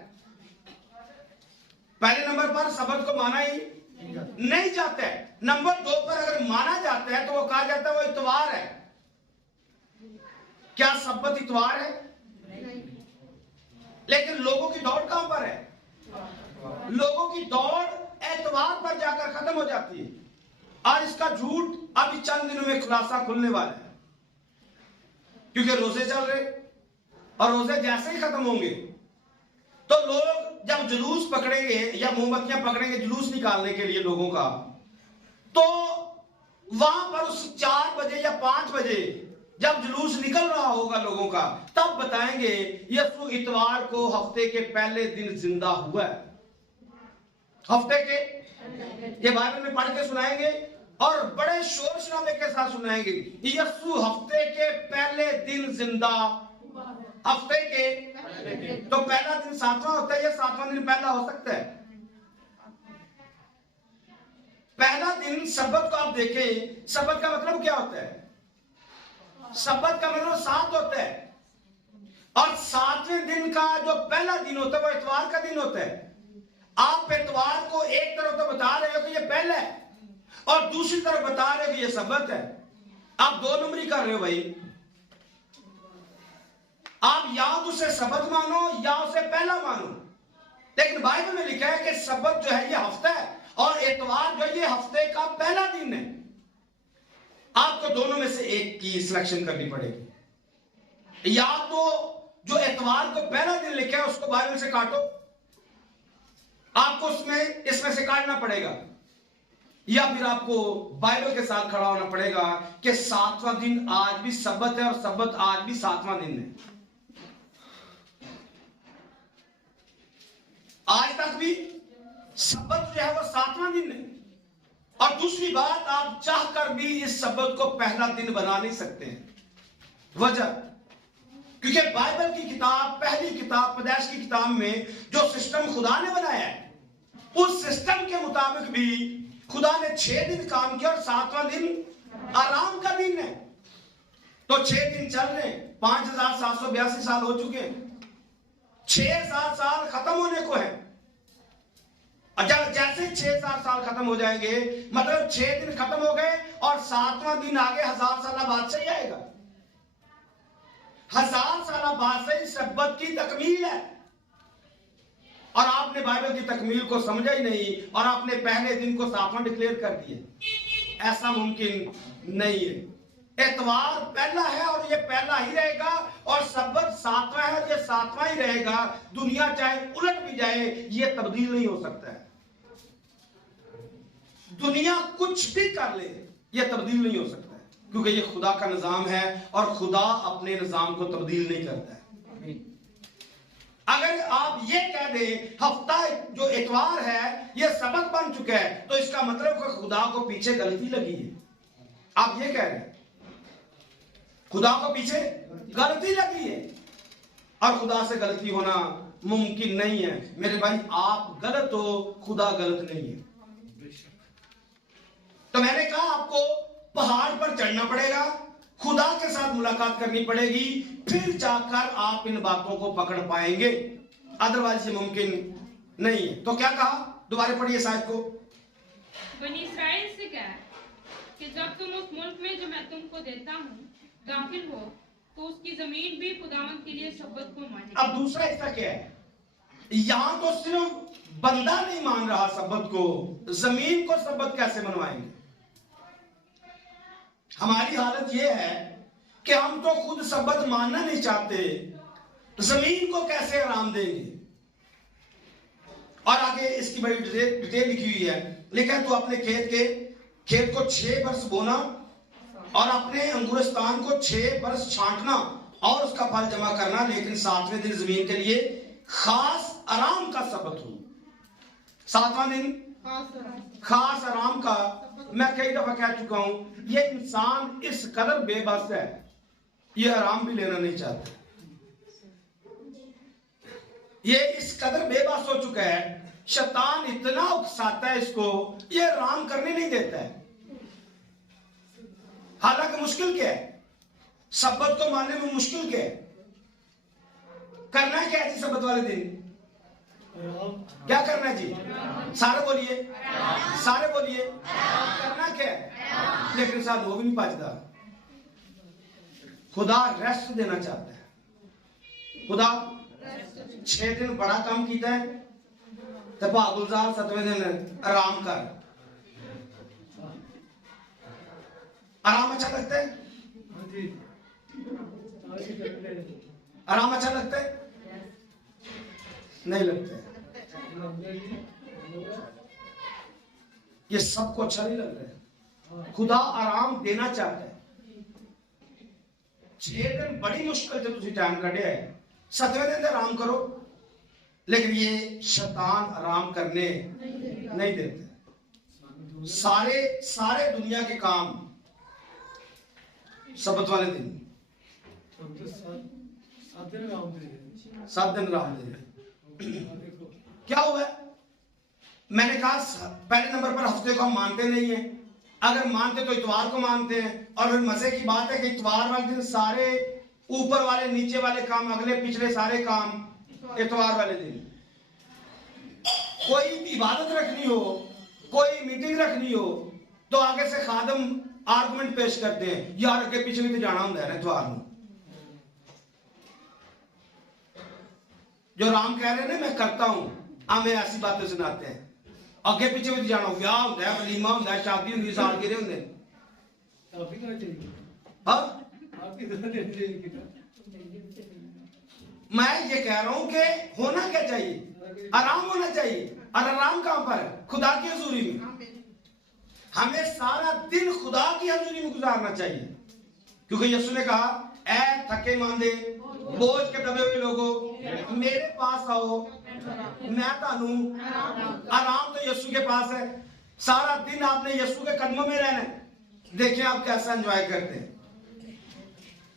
पहले नंबर पर सब्बत को माना ही नहीं जाता है। नंबर 2 पर अगर माना जाता है तो वो कहा जाता है वो इतवार है। क्या सब्बत इतवार है? लेकिन लोगों की दौड़ कहां पर है? लोगों की दौड़ एतवार पर जाकर खत्म हो जाती है। और इसका झूठ अभी चंद दिनों में खुलासा खुलने वाला है, क्योंकि रोजे चल रहे, और रोजे जैसे ही खत्म होंगे तो लोग जब जुलूस पकड़ेंगे या मोमबत्तियां पकड़ेंगे जुलूस निकालने के लिए लोगों का, तो वहां पर उस 4 बजे या 5 बजे जब जुलूस निकल रहा होगा लोगों का, तब बताएंगे यीशु इतवार को हफ्ते के पहले दिन जिंदा हुआ है। हफ्ते के ये बाइबल में पढ़ के सुनाएंगे और बड़े शोर शराबे के साथ सुनाएंगे, यीशु हफ्ते के पहले दिन जिंदा। हफ्ते के तो पहला दिन 7वां होता है या 7वां दिन पहला हो सकता है? पहला दिन सब्बत को आप देखें, सब्बत का मतलब क्या होता है? सब्बत का मतलब 7 होता है, और 7वें दिन का जो पहला दिन होता है वो इतवार का दिन होता है। आप इतवार को एक तरफ तो बता रहे हो कि ये पहला है, और दूसरी तरफ बता रहे हो कि ये सब्बत है। आप 2 नंबरी कर रहे हो भाई। आप या तो उसे सब्बत मानो या उसे पहला मानो, लेकिन बाइबल में लिखा है कि सब्बत जो है ये हफ्ता है, और इतवार जो है ये हफ्ते का पहला दिन है। आपको दोनों में से एक की सिलेक्शन करनी पड़ेगी। या तो जो इतवार को पहला दिन लिखा है उसको बाइबल से काटो, आपको इसमें से काटना पड़ेगा, या फिर आपको बाइबल के साथ खड़ा होना पड़ेगा कि 7वां दिन आज भी सब्बत है और सब्बत आज भी 7वां दिन है। आज तक भी सब्बत जो है वो 7वां दिन है। और दूसरी बात, आप चाहकर भी इस सब्बत को पहला दिन बना नहीं सकते हैं। वजह, क्योंकि बाइबल की किताब, पहली किताब पैदाइश की किताब में जो सिस्टम खुदा ने बनाया है, उस सिस्टम के मुताबिक भी खुदा ने 6 दिन काम किया और 7वां दिन आराम का दिन है। तो 6 दिन चल रहे, 5782 साल हो चुके हैं, 6-7 साल खत्म होने को है। जब जैसे 6-7 साल खत्म हो जाएंगे, मतलब 6 दिन खत्म हो गए और 7वां दिन आगे 1000 साल बाद से ही आएगा। 1000 साल बाद से ही सब्बत की तकमील है, और आपने बाइबल की तकमील को समझा ही नहीं, और आपने पहले दिन को 7वां डिक्लेयर कर दिया। ऐसा मुमकिन नहीं है। एतवार पहला है और ये पहला ही रहेगा, और सब्बत 7वां है और ये 7वां ही रहेगा। दुनिया चाहे उलट भी जाए, ये तब्दील नहीं हो सकता है। दुनिया कुछ भी कर ले, ये तब्दील नहीं हो सकता है। क्योंकि ये खुदा का निजाम है और खुदा अपने निजाम को तब्दील नहीं करता है। अगर आप ये कह दे हफ्ता जो इतवार है ये सबक बन चुका है, तो इसका मतलब कि खुदा को पीछे गलती लगी है। आप ये कह रहे हैं खुदा को पीछे गलती लगी है, और खुदा से गलती होना मुमकिन नहीं है। मेरे भाई, आप गलत हो, खुदा गलत नहीं है। तो मैंने कहा आपको पहाड़ पर चढ़ना पड़ेगा, खुदा के साथ मुलाकात करनी पड़ेगी, फिर जाकर आप इन बातों को पकड़ पाएंगे, अदरवाइज ये मुमकिन नहीं है। तो क्या कहा, दोबारा पढ़िए शायद को। बनी इस्राएल से कहा कि जब तुम उस मुल्क में जो मैं तुमको देता हूँ दाखिल हो, तो उसकी जमीन भी खुदावंद के लिए शब्बत को माने। अब दूसरा हिस्सा क्या है, यहां तो सिर्फ बंदा नहीं मान रहा सब्बत को, जमीन को सब्बत कैसे मनवाएंगे। हमारी हालत यह है कि हम तो खुद सब्बत मानना नहीं चाहते, जमीन को कैसे आराम देंगे। और आगे इसकी बड़ी डिटेल लिखी हुई है, लिखा है तो अपने खेत को 6 बरस बोना और अपने अंगूरस्तान को 6 बरस छांटना और उसका फल जमा करना, लेकिन 7वें दिन जमीन के लिए खास आराम का सब्बत हो। 7वां दिन खास आराम का। मैं कई दफा कह चुका हूं, ये इंसान इस कदर बेबस है, ये आराम भी लेना नहीं चाहता। ये इस कदर बेबस हो चुका है, शैतान इतना उकसाता है इसको, ये आराम करने नहीं देता है। हालांकि मुश्किल क्या है, सब्बत को मानने में मुश्किल क्या है, करना क्या है जी सब्बत वाले दिन, क्या करना है जी, सारे बोलिए, सारे बोलिए, करना क्या है, लेकिन साथ वो भी नहीं पाचता। खुदा रेस्ट देना चाहता है। खुदा 6 दिन बड़ा काम किया है, तो भागुलजार 7वें दिन आराम कर। आराम अच्छा लगता है, आराम अच्छा लगता है, नहीं लगता है। ये सबको अच्छा नहीं लग रहा है। खुदा आराम देना चाहता है। 6 दिन बड़ी मुश्किल से तुझे टाइम कटे है, 7वें दिन आराम करो, लेकिन ये शैतान आराम करने नहीं देते। सारे दुनिया के काम सब्बत वाले दिन 7 दिन आराम दे रहे। क्या हुआ है, मैंने कहा पहले नंबर पर हफ्ते को हम मानते नहीं है, अगर मानते तो इतवार को मानते हैं। और फिर मजे की बात है कि इतवार वाले दिन सारे ऊपर वाले नीचे वाले काम, अगले पिछले सारे काम इतवार वाले दिन। कोई इबादत रखनी हो, कोई मीटिंग रखनी हो, तो आगे से खादम आर्गुमेंट पेश करते हैं, यार अगे पीछे भी तो जाना होता है ना इतवार में। जो राम कह रहे हैं ना मैं करता हूं, हमें ऐसी बातें सुनाते हैं, अगे पीछे भी जाना, ब्याह होता है, वलीमा होता है, शादी होती है, सालगिरह होंगे। मैं ये कह रहा हूं कि होना क्या चाहिए, आराम होना चाहिए। और आराम कहां पर है, खुदा की हजूरी में। हमें सारा दिन खुदा की हजूरी में गुजारना चाहिए, क्योंकि यीशु ने कहा, ऐ थके मांदे बोझ के दबे हुए लोगों मेरे पास आओ, मैं तानू आराम तो यीशु के पास है। सारा दिन आपने यीशु के कदमों में रहना है। देखिए आप कैसा एंजॉय करते हैं।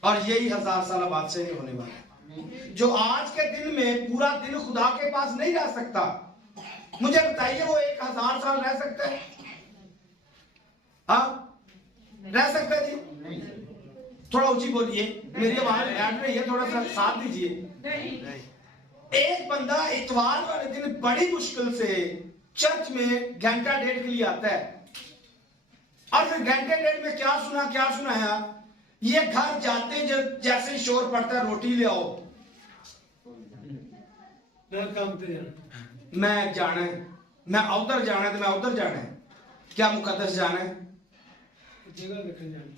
और यही 1000 साल बादशाह नहीं होने वाला है, जो आज के दिन में पूरा दिन खुदा के पास नहीं रह सकता। मुझे बताइए वो 1000 साल रह सकता है? हाँ, रह सकता है जी? थोड़ा ऊंची बोलिए, मेरी आवाज बैठ रही है, थोड़ा सा साथ दीजिए। एक बंदा इतवार वाले दिन बड़ी मुश्किल से चर्च में घंटा 1.5 के लिए आता है, और फिर घंटे 1.5 में क्या सुनाया, ये घर जाते जैसे ही शोर पड़ता है, रोटी ले आओ, मैं जाना है, मैं उधर जाना है, तो मैं उधर जाना है। क्या मुकद्दस जाना है?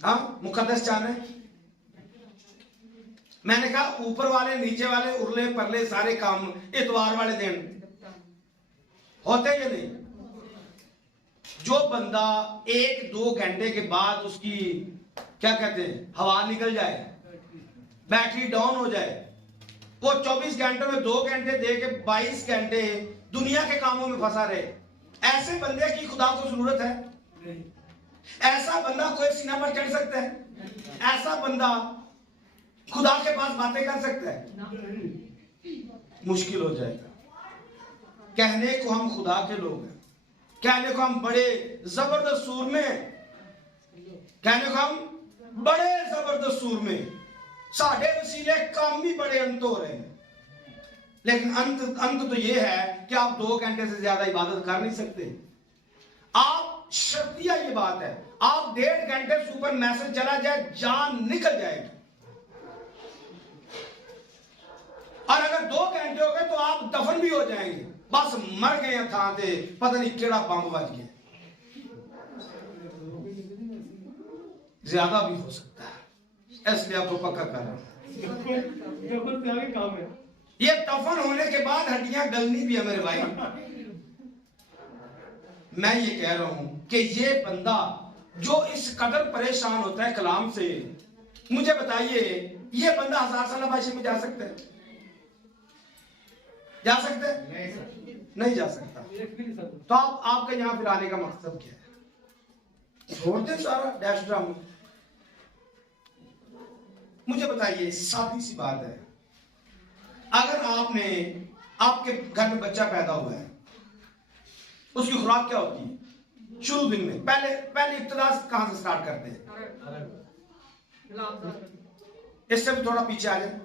हाँ, मुकद्दस जाना है। मैंने कहा ऊपर वाले नीचे वाले उरले परले सारे काम इतवार वाले दिन होते या नहीं? जो बंदा 1-2 घंटे के बाद उसकी क्या कहते हैं, हवा निकल जाए, बैटरी डाउन हो जाए, वो 24 घंटों में 2 घंटे दे के 22 घंटे दुनिया के कामों में फंसा रहे, ऐसे बंदे की खुदा को जरूरत है? ऐसा बंदा कोई सीना पर चढ़ सकता है? ऐसा बंदा खुदा के पास बातें कर सकता है? मुश्किल हो जाएगा। कहने को हम खुदा के लोग हैं, कहने को हम बड़े जबरदस्त सूर में, कहने को हम बड़े जबरदस्त सूर में, साढ़े वसीले काम भी बड़े अंत हो रहे हैं, लेकिन अंत तो ये है कि आप 2 घंटे से ज्यादा इबादत कर नहीं सकते। आप शर्तिया ये बात है, आप 1.5 घंटे से ऊपर मैसेज चला जाए जान निकल जाएगी, और अगर 2 घंटे हो गए तो आप दफन भी हो जाएंगे, बस मर गए था थे, पता नहीं केड़ा बम बज गया। ज्यादा भी हो सकता है, इसलिए आपको पक्का कर रहा हूं। ये दफन होने के बाद हड्डियां गलनी भी है मेरे भाई। मैं ये कह रहा हूं कि ये बंदा जो इस कदर परेशान होता है कलाम से, मुझे बताइए ये बंदा 1000 साल बादशाह में जा सकता है? जा सकते हैं? नहीं जा सकता। तो आपके यहां फिर आने का मकसद क्या है? छोड़ दे सारा डैश ड्रामा। मुझे बताइए, सादी सी बात है, अगर आपके घर में बच्चा पैदा हुआ है, उसकी खुराक क्या होती है शुरू दिन में? पहले इब्तिदा कहां से स्टार्ट करते हैं? इससे भी थोड़ा पीछे आ जाए।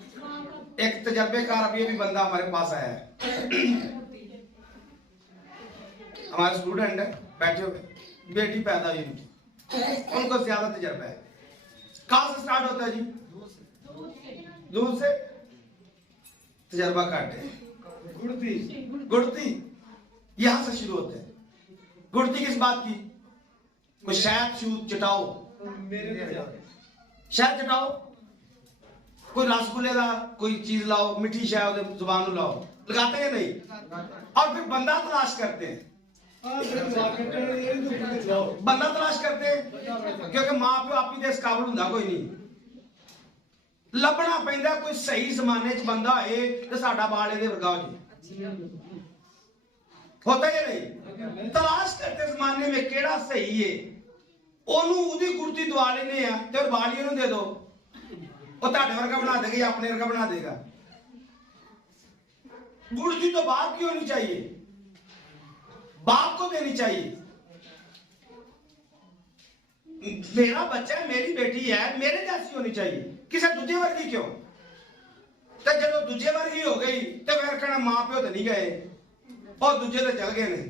एक तजर्बेकार अभी बंदा हमारे पास आया है, हमारे स्टूडेंट है, बैठे हुए, बेटी पैदा हुई उनको ज्यादा तजर्बा है। कहां से स्टार्ट होता है जी? दूध से तजर्बा काटे, गुड़ती यहां से शुरू होते हैं। गुड़ती किस बात की? कोई शहद चटाओ, शहद चटाओ, कोई रसगुल्ले का कोई चीज लाओ, मिठी शहद जुबान लाओ, लगाते हैं नहीं? और फिर बंदा तलाश करते हैं, बंदा तलाश करते हैं, क्योंकि मां प्यो आप ही देश काबल हुंदा कोई नहीं, लभना पैंदा कोई सही जमाने च बंदा है तो साडा बाल इहदे वर्गा हो जाए। होता है नहीं? तलाश करते जमाने में केड़ा सही है, ओनू उदी गुड़ती दवा लेने आ ते बाली ओनू दे दो, वो ताड़े वर्गा बना देगा या अपने वर्गा बना देगा। गुड़ती तो बाप की होनी चाहिए, बाप को देनी चाहिए। मेरा बच्चा है, मेरी बेटी है, मेरे जैसी होनी चाहिए, किसी दूजे वर्गी क्यों? तो जब दूजे वर्गी हो गई तो फिर कहना मां प्यो तो नहीं गए और दूजे तो चल गए नहीं,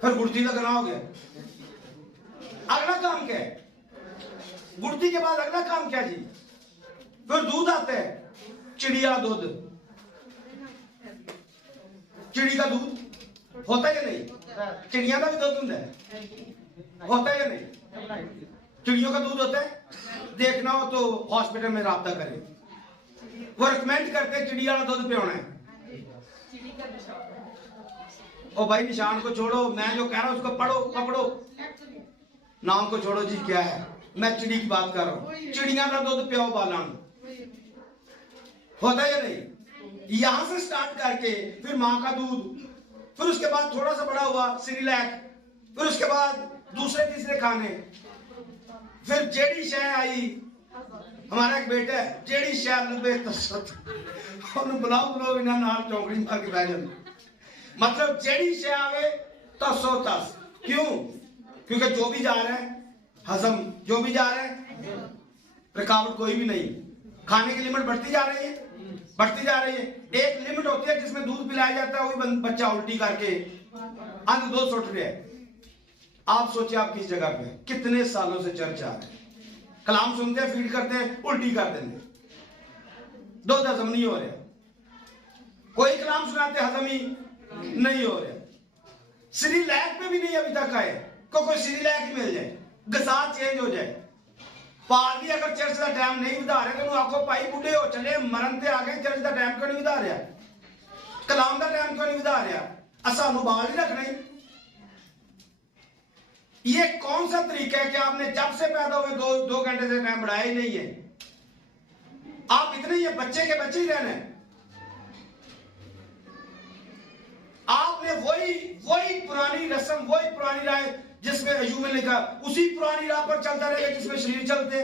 फिर गुड़ती का गना हो गया। अगला काम क्या है? गुड़ती के बाद अगला काम क्या जी? फिर दूध आता है, चिड़िया दूध, चिड़ी का दूध होता है या नहीं? चिड़िया का भी दूध होता है या नहीं? चिड़ियों का दूध होता है। देखना हो तो हॉस्पिटल में राब्ता करें, वो रिकमेंड करते हैं चिड़िया का दूध पियोना है। ओ भाई निशान को छोड़ो, मैं जो कह रहा हूं उसको पढ़ो, पकड़ो, नाम को छोड़ो जी, क्या है, मैं चिड़ी की बात कर रहा हूं। चिड़िया का दूध पियो बालान, होता है या नहीं? यहां से स्टार्ट करके फिर मां का दूध, फिर उसके बाद थोड़ा सा बड़ा हुआ सिरिलैक, फिर उसके बाद दूसरे तीसरे खाने, फिर जेडी शह आई। हमारा एक बेटा है, जेडी शह लबे तसत बुलाओ इन्हें नाल चौकड़ी मार के बह जाए, मतलब जेडी शह आवे तसो तस। क्यों? क्योंकि जो भी जा रहा है हजम, जो भी जा रहा है रुकावट कोई भी नहीं, खाने की लिमिट बढ़ती जा रही है, बढ़ती जा रही है। एक लिमिट होती है जिसमें दूध पिलाया जाता है, वही बच्चा उल्टी करके अंत दो सुट रहा है। आप सोचिए आप किस जगह पे, कितने सालों से चर्च आ रहे हैं, कलाम सुनते हैं, फीड करते हैं, उल्टी कर देंगे, दो हजम नहीं हो रहा, कोई कलाम सुनाते हजम ही नहीं हो रहा। श्रीलैक पे भी नहीं अभी तक आए, कोई श्रीलैक ही मिल जाए, गसात चेंज हो जाए। पादरी अगर चर्च का टाइम नहीं बता रहे तो आखो भाई बुढ़े हो चले मरण ते आ गए, चर्च का टाइम क्यों नहीं बता रहा, कलाम का टाइम क्यों नहीं बता रहा, असा बाल नहीं रखना ही। ये कौन सा तरीका है कि आपने जब से पैदा हुए 2 घंटे से टाइम बढ़ाया ही नहीं है? आप इतने ये बच्चे के बच्चे ही रहने हैं। आपने वही पुरानी रस्म, वही पुरानी राय जिसमें अय्यूब ने लिखा, उसी पुरानी राह पर चलता रहेगा जिसमें शरीर चलते।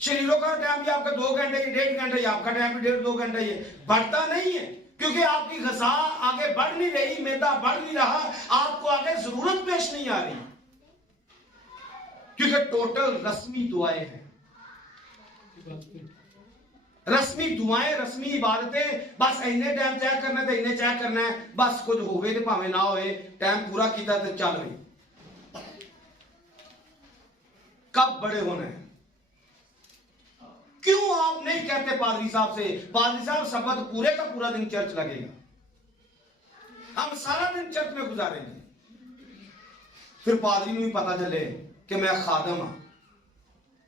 शरीरों का टाइम भी आपका 2 घंटे की 1.5 घंटा, आपका टाइम भी 1.5-2 घंटा ही है, बढ़ता नहीं है, क्योंकि आपकी ग़िज़ा आगे बढ़ नहीं रही, मैदा बढ़ नहीं रहा, आपको आगे जरूरत पेश नहीं आ रही, क्योंकि टोटल रस्मी दुआएं हैं, रस्मी दुआएं, रस्मी इबादतें। बस इन्ने टाइम तय करना है, इन्ने तय करना है, बस कुछ होवे तो भावे ना होवे, टाइम पूरा किया तो चल रही। कब बड़े होना है? क्यों आप नहीं कहते पादरी साहब से, पादरी साहब सबत पूरे का पूरा दिन चर्च लगेगा, हम सारा दिन चर्च में गुजारेंगे, फिर पादरी को भी पता चले कि मैं खादम हूं,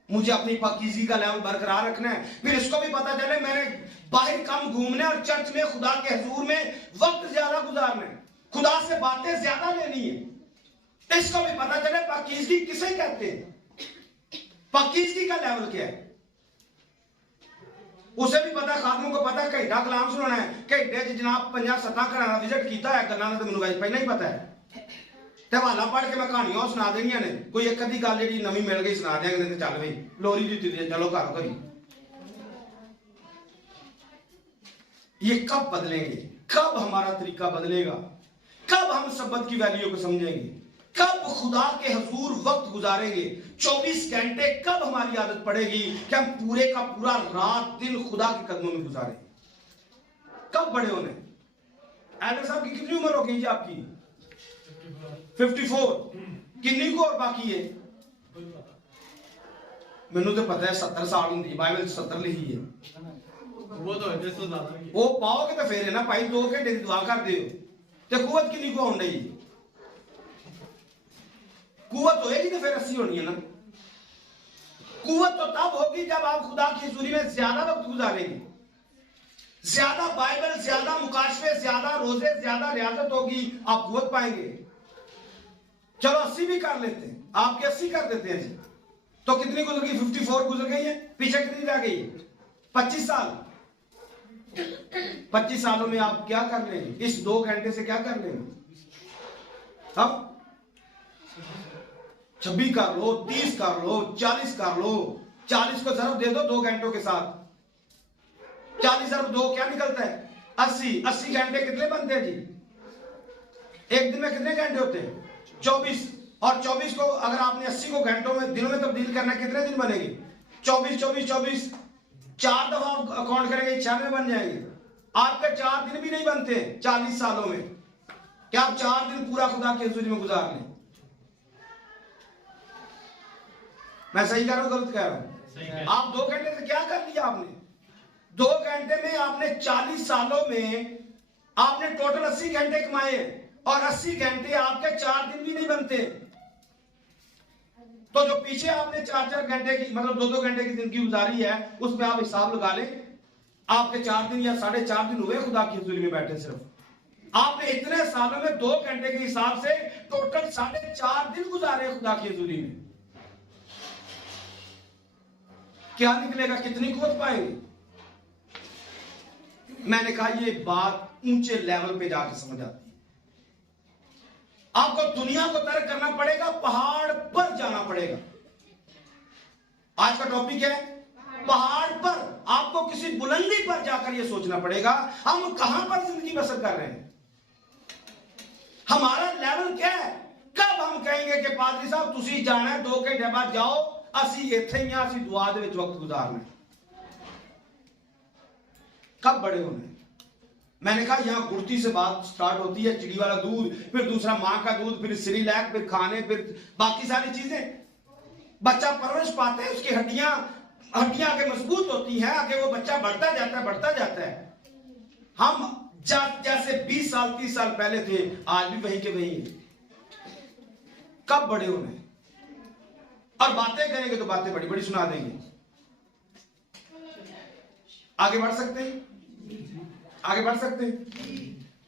मुझे अपनी पाकीज़गी का लेवल बरकरार रखना है, फिर इसको भी पता चले मैंने बाहर कम घूमना है और चर्च में खुदा के हुजूर में वक्त ज्यादा गुजारना है, खुदा से बातें ज्यादा लेनी है। इसको भी पता चले पाकीज़गी किसे कहते हैं, पाकीज़गी का लेवल क्या है। उसे भी पता, खादमों को पता, घंटा कलाम सुनाना है, घंटे जनाब 50-70 घराना विजिट किया है, गल्लां तो मैनूं पहले ही पता है, हवाला पढ़ के मैं कहानियां सुना देनियां ने, कोई एक अद्धी गल जी नवी मिल गई सुना देंगे, तो चल भाई लोरी दी दी चलो घर घरी। ये कब बदलेंगे? कब हमारा तरीका बदलेगा? कब हम सबत की वैल्यू को समझेंगे? कब खुदा के हुजूर वक्त गुजारेंगे? 24 घंटे कब हमारी आदत पड़ेगी कि हम पूरे का पूरा रात दिन खुदा के कदमों में गुजारें? कब बड़े होने? एल्डर साहब की कितनी उम्र हो गई जी आपकी? 54। किन्नी को और बाकी है? मैनू तो पता है 70 साल होंगी, बाइबल 70 लिखी है, वो तो है जिससे ज्यादा वो पाओगे तो फिर है ना भाई, 2 घंटे की दुआ कर दे तो कुवत किन्नी को होनी है? कुवत होएगी तो फिर 80 होनी है ना। कुवत तो तब होगी जब आप खुदा की हुजूरी में ज्यादा वक्त गुजारेंगे, ज्यादा बाइबल, ज्यादा मुकाशफे, ज्यादा रोजे, ज्यादा रियाजत होगी, आप कुवत पाएंगे। चलो 80 भी कर लेते हैं, आपके 80 कर देते हैं जी, तो कितनी गुजर गई? 54 गुजर गई है, पीछे कितनी रह गई? 25 साल। 25 सालों में आप क्या कर लेंगे? इस 2 घंटे से क्या कर लेंगे? अब 26 कर लो, 30 कर लो, 40 कर लो, 40 को ज़रूर दे दो 2 घंटों के साथ, 40 ज़रूर 2 क्या निकलता है? 80 घंटे कितने बनते हैं जी? एक दिन में कितने घंटे होते हैं? 24। और 24 को अगर आपने 80 को घंटों में, दिनों में तब्दील करना है, कितने दिन बनेंगे? 24, 4 दफा आप अकाउंट करेंगे, 96 बन जाएंगे। आपके 4 दिन भी नहीं बनते 40 सालों में, क्या आप 4 दिन पूरा खुदा की हुजूरी में गुजार लें? मैं सही कह रहा हूं, गलत कह रहा हूं? आप 2 घंटे से क्या कर लिया आपने? 2 घंटे में आपने 40 सालों में आपने टोटल 80 घंटे कमाए, और 80 घंटे आपके 4 दिन भी नहीं बनते। तो जो पीछे आपने 4-4 घंटे की, मतलब 2-2 घंटे की जिंदगी गुजारी है, उसमें आप हिसाब लगा लें, आपके 4 दिन या 4.5 दिन हुए खुदा की हुजूरी में बैठे। सिर्फ आपने इतने सालों में 2 घंटे के हिसाब से टोटल 4.5 दिन गुजारे खुदा की हुजूरी में। क्या निकलेगा? कितनी कुवत पाएंगे? मैंने कहा ये बात ऊंचे लेवल पे जाकर समझ आती है। आपको दुनिया को तर्क करना पड़ेगा, पहाड़ पर जाना पड़ेगा। आज का टॉपिक है पहाड़ पर। आपको किसी बुलंदी पर जाकर यह सोचना पड़ेगा हम कहां पर जिंदगी बसर कर रहे हैं, हमारा लेवल क्या है। कब हम कहेंगे कि पादरी साहब तुसी जाना है, 2 घंटे बाद जाओ, असी इत्थे ही असी दुआ दे विच वक्त गुजारना। कब बड़े होने? मैंने कहा यहां गुड़ती से बात स्टार्ट होती है, चिड़ी वाला दूध, फिर दूसरा मां का दूध, फिर सिरिलैक, फिर खाने, फिर बाकी सारी चीजें। बच्चा परवरिश पाते हैं, उसकी हड्डियां आगे मजबूत होती हैं, आगे वो बच्चा बढ़ता जाता है। हम जैसे 20 साल 30 साल पहले थे, आज भी वही के वही हैं। कब बड़े होने? और बातें करेंगे तो बातें बड़ी बड़ी सुना देंगे। आगे बढ़ सकते हैं? आगे बढ़ सकते हैं?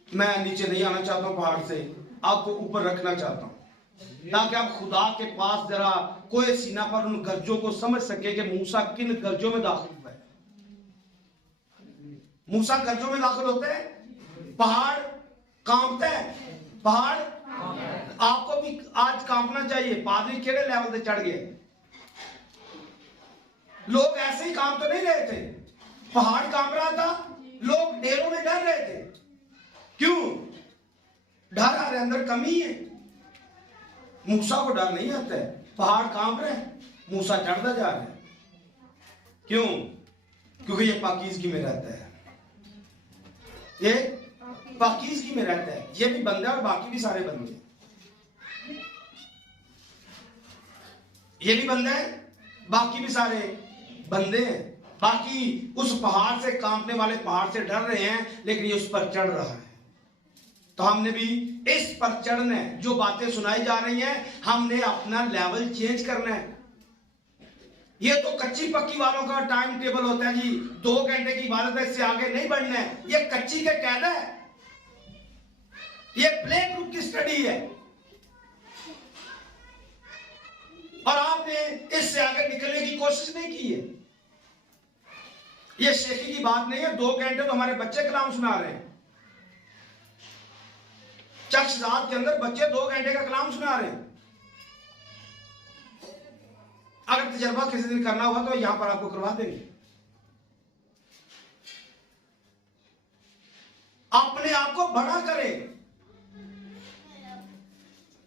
मैं नीचे नहीं आना चाहता हूं पहाड़ से, आपको ऊपर रखना चाहता हूं। ताकि आप खुदा के पास जरा कोई सीना पर उन गर्जों को समझ सके कि मूसा किन गर्जों में दाखिल हुआ है। मूसा गर्जों में दाखिल होते हैं, पहाड़ कांपते हैं, पहाड़ आपको भी आज कांपना चाहिए। पादरी केड़े लेवल से चढ़ गए, लोग ऐसे ही काम तो नहीं रहे थे, पहाड़ कांप रहा था, लोग डेरों में डर रहे थे। क्यों डर? हमारे अंदर कमी है। मूसा को डर नहीं आता है, पहाड़ कांप रहे हैं, मूसा चढ़ता जा रहा है। क्यों? क्योंकि ये पाकीज़गी में रहता है, ये पाकीज़गी में रहता है। ये भी बंदा और बाकी भी सारे बंदे, ये भी बंदा है, बाकी भी सारे बंदे हैं। बाकी उस पहाड़ से, कांपने वाले पहाड़ से डर रहे हैं, लेकिन ये उस पर चढ़ रहा है। तो हमने भी इस पर चढ़ना है। जो बातें सुनाई जा रही हैं, हमने अपना लेवल चेंज करना है। ये तो कच्ची पक्की वालों का टाइम टेबल होता है जी, 2 घंटे की इबादत है, इससे आगे नहीं बढ़ना है। ये कच्ची के कायदा है, ये प्ले ग्रुप की स्टडी है, और आपने इससे आगे निकलने की कोशिश नहीं की है। ये शेखी की बात नहीं है। 2 घंटे तो हमारे बच्चे कलाम सुना रहे हैं, चर्च रात के अंदर बच्चे 2 घंटे का कलाम सुना रहे हैं। अगर तजर्बा किसी दिन करना हुआ तो यहां पर आपको करवा देंगे। अपने आप को बड़ा करें।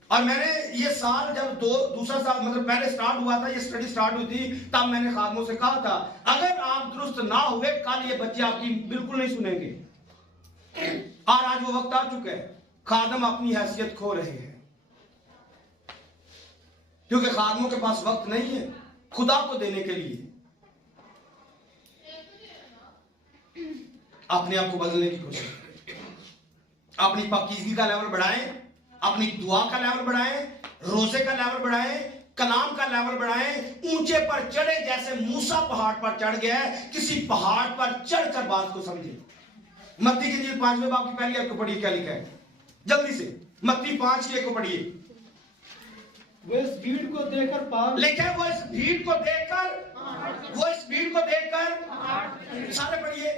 और मैंने ये साल जब दूसरा साल मतलब पहले स्टार्ट हुआ था, ये स्टडी स्टार्ट हुई थी, तब मैंने खादमों से कहा था, अगर आप दुरुस्त ना हुए, कल ये बच्चे आपकी बिल्कुल नहीं सुनेंगे। और आज वो वक्त आ चुका है, खादम अपनी हैसियत खो रहे हैं, क्योंकि खादमों के पास वक्त नहीं है खुदा को देने के लिए। अपने आप को बदलने की कोशिश करें, अपनी पाकीज़गी का लेवल बढ़ाएं, अपनी दुआ का लेवल बढ़ाएं, रोजे का लेवल बढ़ाएं, कलाम का लेवल बढ़ाएं, ऊंचे पर चढ़े। जैसे मूसा पहाड़ पर चढ़ गया है, किसी पहाड़ पर चढ़कर बात को समझे। मत्ती की इंजील 5वें बाब की पहली आयत को पढ़िए, क्या लिखा है जल्दी से। मत्ती 5 को पढ़िए। वो इस भीड़ को देखकर पार, लिखा है वो इस भीड़ को देखकर, वो इस भीड़ को देखकर, सारे पढ़िए।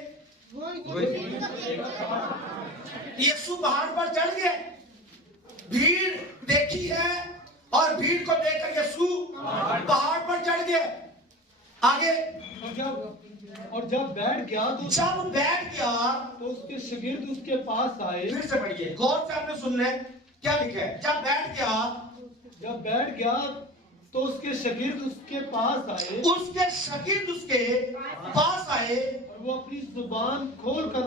यीशु पहाड़ पर चढ़ गए, भीड़ देखी है, और भीड़ को देखकर यीशु पहाड़ पर चढ़ गए। आगे, और जब बैठ गया तो उसके शागिर्द उसके पास आए। फिर से पढ़िए, गौर से आपने सुनना है क्या लिखा है। जब बैठ गया तो उसके शागिर्द उसके पास आए, उसके शागिर्द उसके पास आए, और वो अपनी जुबान खोल कर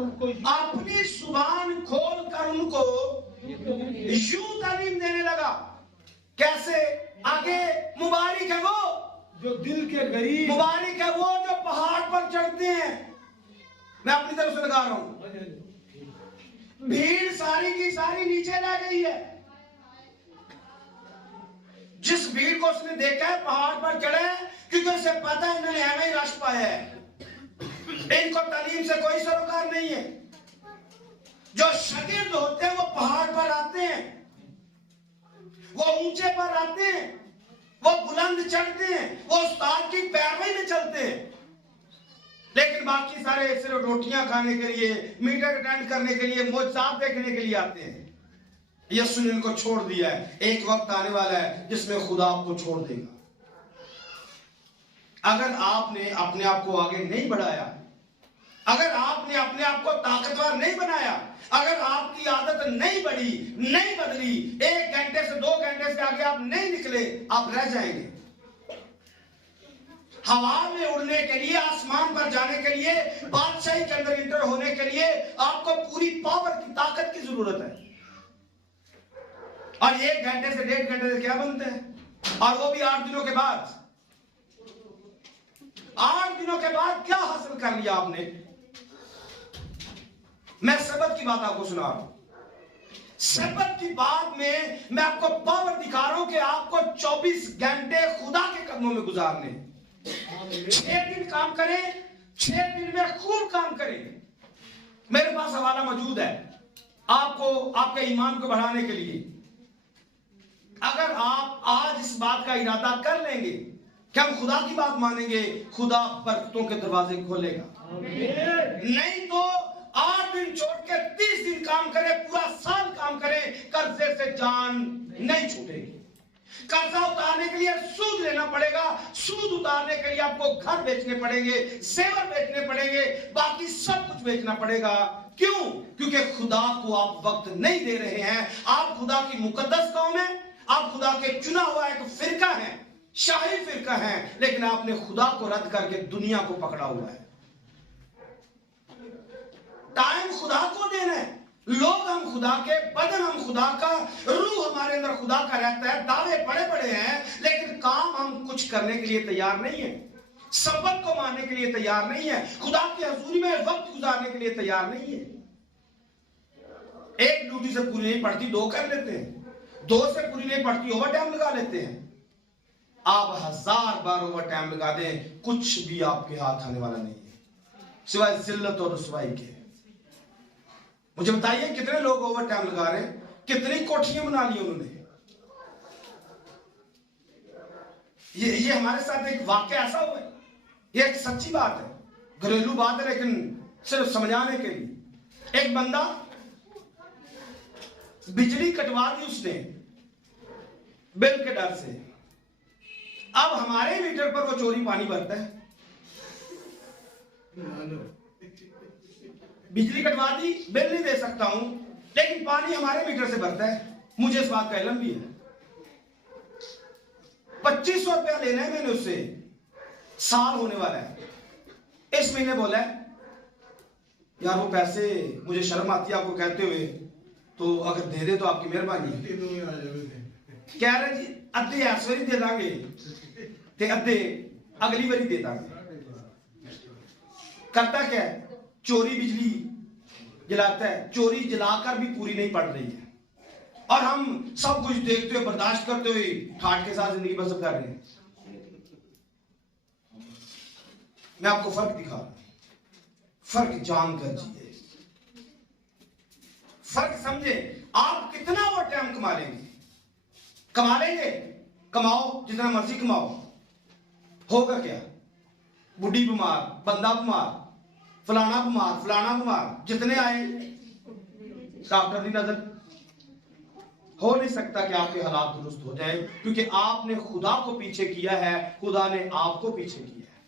उनको यूं तालीम देने लगा। कैसे? आगे, मुबारक है वो जो दिल के गरीब, मुबारक है वो जो पहाड़ पर चढ़ते हैं। मैं अपनी तरफ से लगा रहा हूं, भीड़ सारी की सारी नीचे रह गई है। जिस भीड़ को उसने देखा है पहाड़ पर चढ़े, क्योंकि उसे पता है इन्होंने हमें ही रश पाया है, इनको तालीम से कोई सरोकार नहीं है। जो शागिर्द होते हैं वो पहाड़ पर आते हैं, वो ऊंचे पर आते हैं, वो बुलंद चढ़ते हैं, वो उस्ताद की पैरवी में चलते हैं। लेकिन बाकी सारे सिर्फ रोटियां खाने के लिए, मीटर अटेंड करने के लिए, मौजज़ात देखने के लिए आते हैं। यीशु ने इनको छोड़ दिया है। एक वक्त आने वाला है जिसमें खुदा आपको छोड़ देगा। अगर आपने अपने आप को आगे नहीं बढ़ाया, अगर आपने अपने आप को ताकतवर नहीं बनाया, अगर आपकी आदत नहीं बढ़ी, नहीं बदली, 1 घंटे से 2 घंटे से आगे आप नहीं निकले, आप रह जाएंगे। हवा में उड़ने के लिए, आसमान पर जाने के लिए, बादशाही के अंदर इंटर होने के लिए आपको पूरी पावर की, ताकत की जरूरत है। और 1 घंटे से 1.5 घंटे से क्या बनता है? और वो भी 8 दिनों के बाद। 8 दिनों के बाद क्या हासिल कर लिया आपने? मैं सबत की बात आपको सुना रहा हूं। सबत की बात में मैं आपको पावर दिखा रहा हूं कि आपको 24 घंटे खुदा के कदमों में गुजारने। 6 दिन काम करें, 6 दिन में खूब काम करें। मेरे पास हवाला मौजूद है आपको, आपके ईमान को बढ़ाने के लिए। अगर आप आज इस बात का इरादा कर लेंगे कि हम खुदा की बात मानेंगे, खुदा बरकतों के दरवाजे खोलेगा। नहीं तो 8 दिन छोड़ के 30 दिन काम करे, पूरा साल काम करे, कर्जे से जान नहीं छूटेगी। कर्जा उतारने के लिए सूद लेना पड़ेगा, सूद उतारने के लिए आपको घर बेचने पड़ेंगे, जेवर बेचने पड़ेंगे, बाकी सब कुछ बेचना पड़ेगा। क्यों? क्योंकि खुदा को आप वक्त नहीं दे रहे हैं। आप खुदा की मुकद्दस कौम है, आप खुदा के चुना हुआ एक फिरका है, शाही फिरका है, लेकिन आपने खुदा को रद्द करके दुनिया को पकड़ा हुआ है। टाइम खुदा को देना है। लोग हम खुदा के, बदन हम खुदा का, रूह हमारे अंदर खुदा का रहता है, दावे बड़े बड़े हैं, लेकिन काम हम कुछ करने के लिए तैयार नहीं है, सबक को मानने के लिए तैयार नहीं है, खुदा की हजूरी में वक्त गुजारने के लिए तैयार नहीं है। एक ड्यूटी से पूरी नहीं पड़ती, 2 कर लेते हैं, 2 से पूरी नहीं पड़ती, ओवर टाइम लगा लेते हैं। आप 1000 बार ओवर टाइम लगा दें, कुछ भी आपके हाथ आने वाला नहीं है सिवाय जिल्लत और रुसवाई के। मुझे बताइए कितने लोग ओवर टाइम लगा रहे हैं, कितनी कोठियां बना ली उन्होंने। ये हमारे साथ एक वाक्य ऐसा हुआ है, ये एक सच्ची बात है, घरेलू बात है, लेकिन सिर्फ समझाने के लिए। एक बंदा बिजली कटवा दी उसने बिल के डर से। अब हमारे मीटर पर वो चोरी पानी भरता है। बिजली कटवा दी, बिल नहीं दे सकता हूं, लेकिन पानी हमारे मीटर से भरता है। मुझे इस बात का इल्म भी है। 2500 रुपया लेना है मैंने उससे, साल होने वाला है। इस महीने बोला है यार वो पैसे, मुझे शर्म आती है आपको कहते हुए, तो अगर दे दे तो आपकी मेहरबानी। कह रहे जी अद्धे इस वारी दे देंगे ते अद्धे अगली बारी दे देंगे। करता क्या है? चोरी बिजली जलाता है, चोरी जलाकर भी पूरी नहीं पड़ रही है, और हम सब कुछ देखते हुए, बर्दाश्त करते हुए ठाट के साथ जिंदगी बसर कर रहे हैं। मैं आपको फर्क दिखा रहा हूं, फर्क जानकर जिए, फर्क समझे। आप कितना वो टाइम कमा लेंगे, कमा लेंगे, कमाओ जितना मर्जी कमाओ, होगा क्या? बुढ़ी बीमार, बंदा बीमार, फलाना बीमार, फलाना बीमार, जितने आए डॉक्टर की नजर। हो नहीं सकता कि आपके हालात दुरुस्त हो जाए, क्योंकि आपने खुदा को पीछे किया है, खुदा ने आपको पीछे किया है।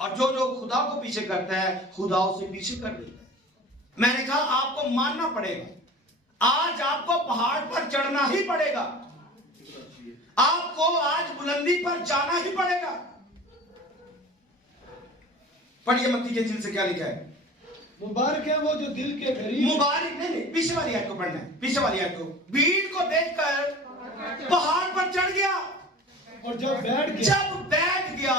और जो खुदा को पीछे करता है, खुदा उसे पीछे कर देता है। मैंने कहा आपको मानना पड़ेगा, आज आपको पहाड़ पर चढ़ना ही पड़ेगा, आपको आज बुलंदी पर जाना ही पड़ेगा। पढ़िए मत्ती के इंजील से क्या लिखा है। मुबारक है वो जो दिल के करीब। मुबारक नहीं, पीछे वाली आयत को पढ़ना है, पीछे वाली आयत को। भीड़ को देखकर पहाड़ पर चढ़ गया, और जब बैठ गया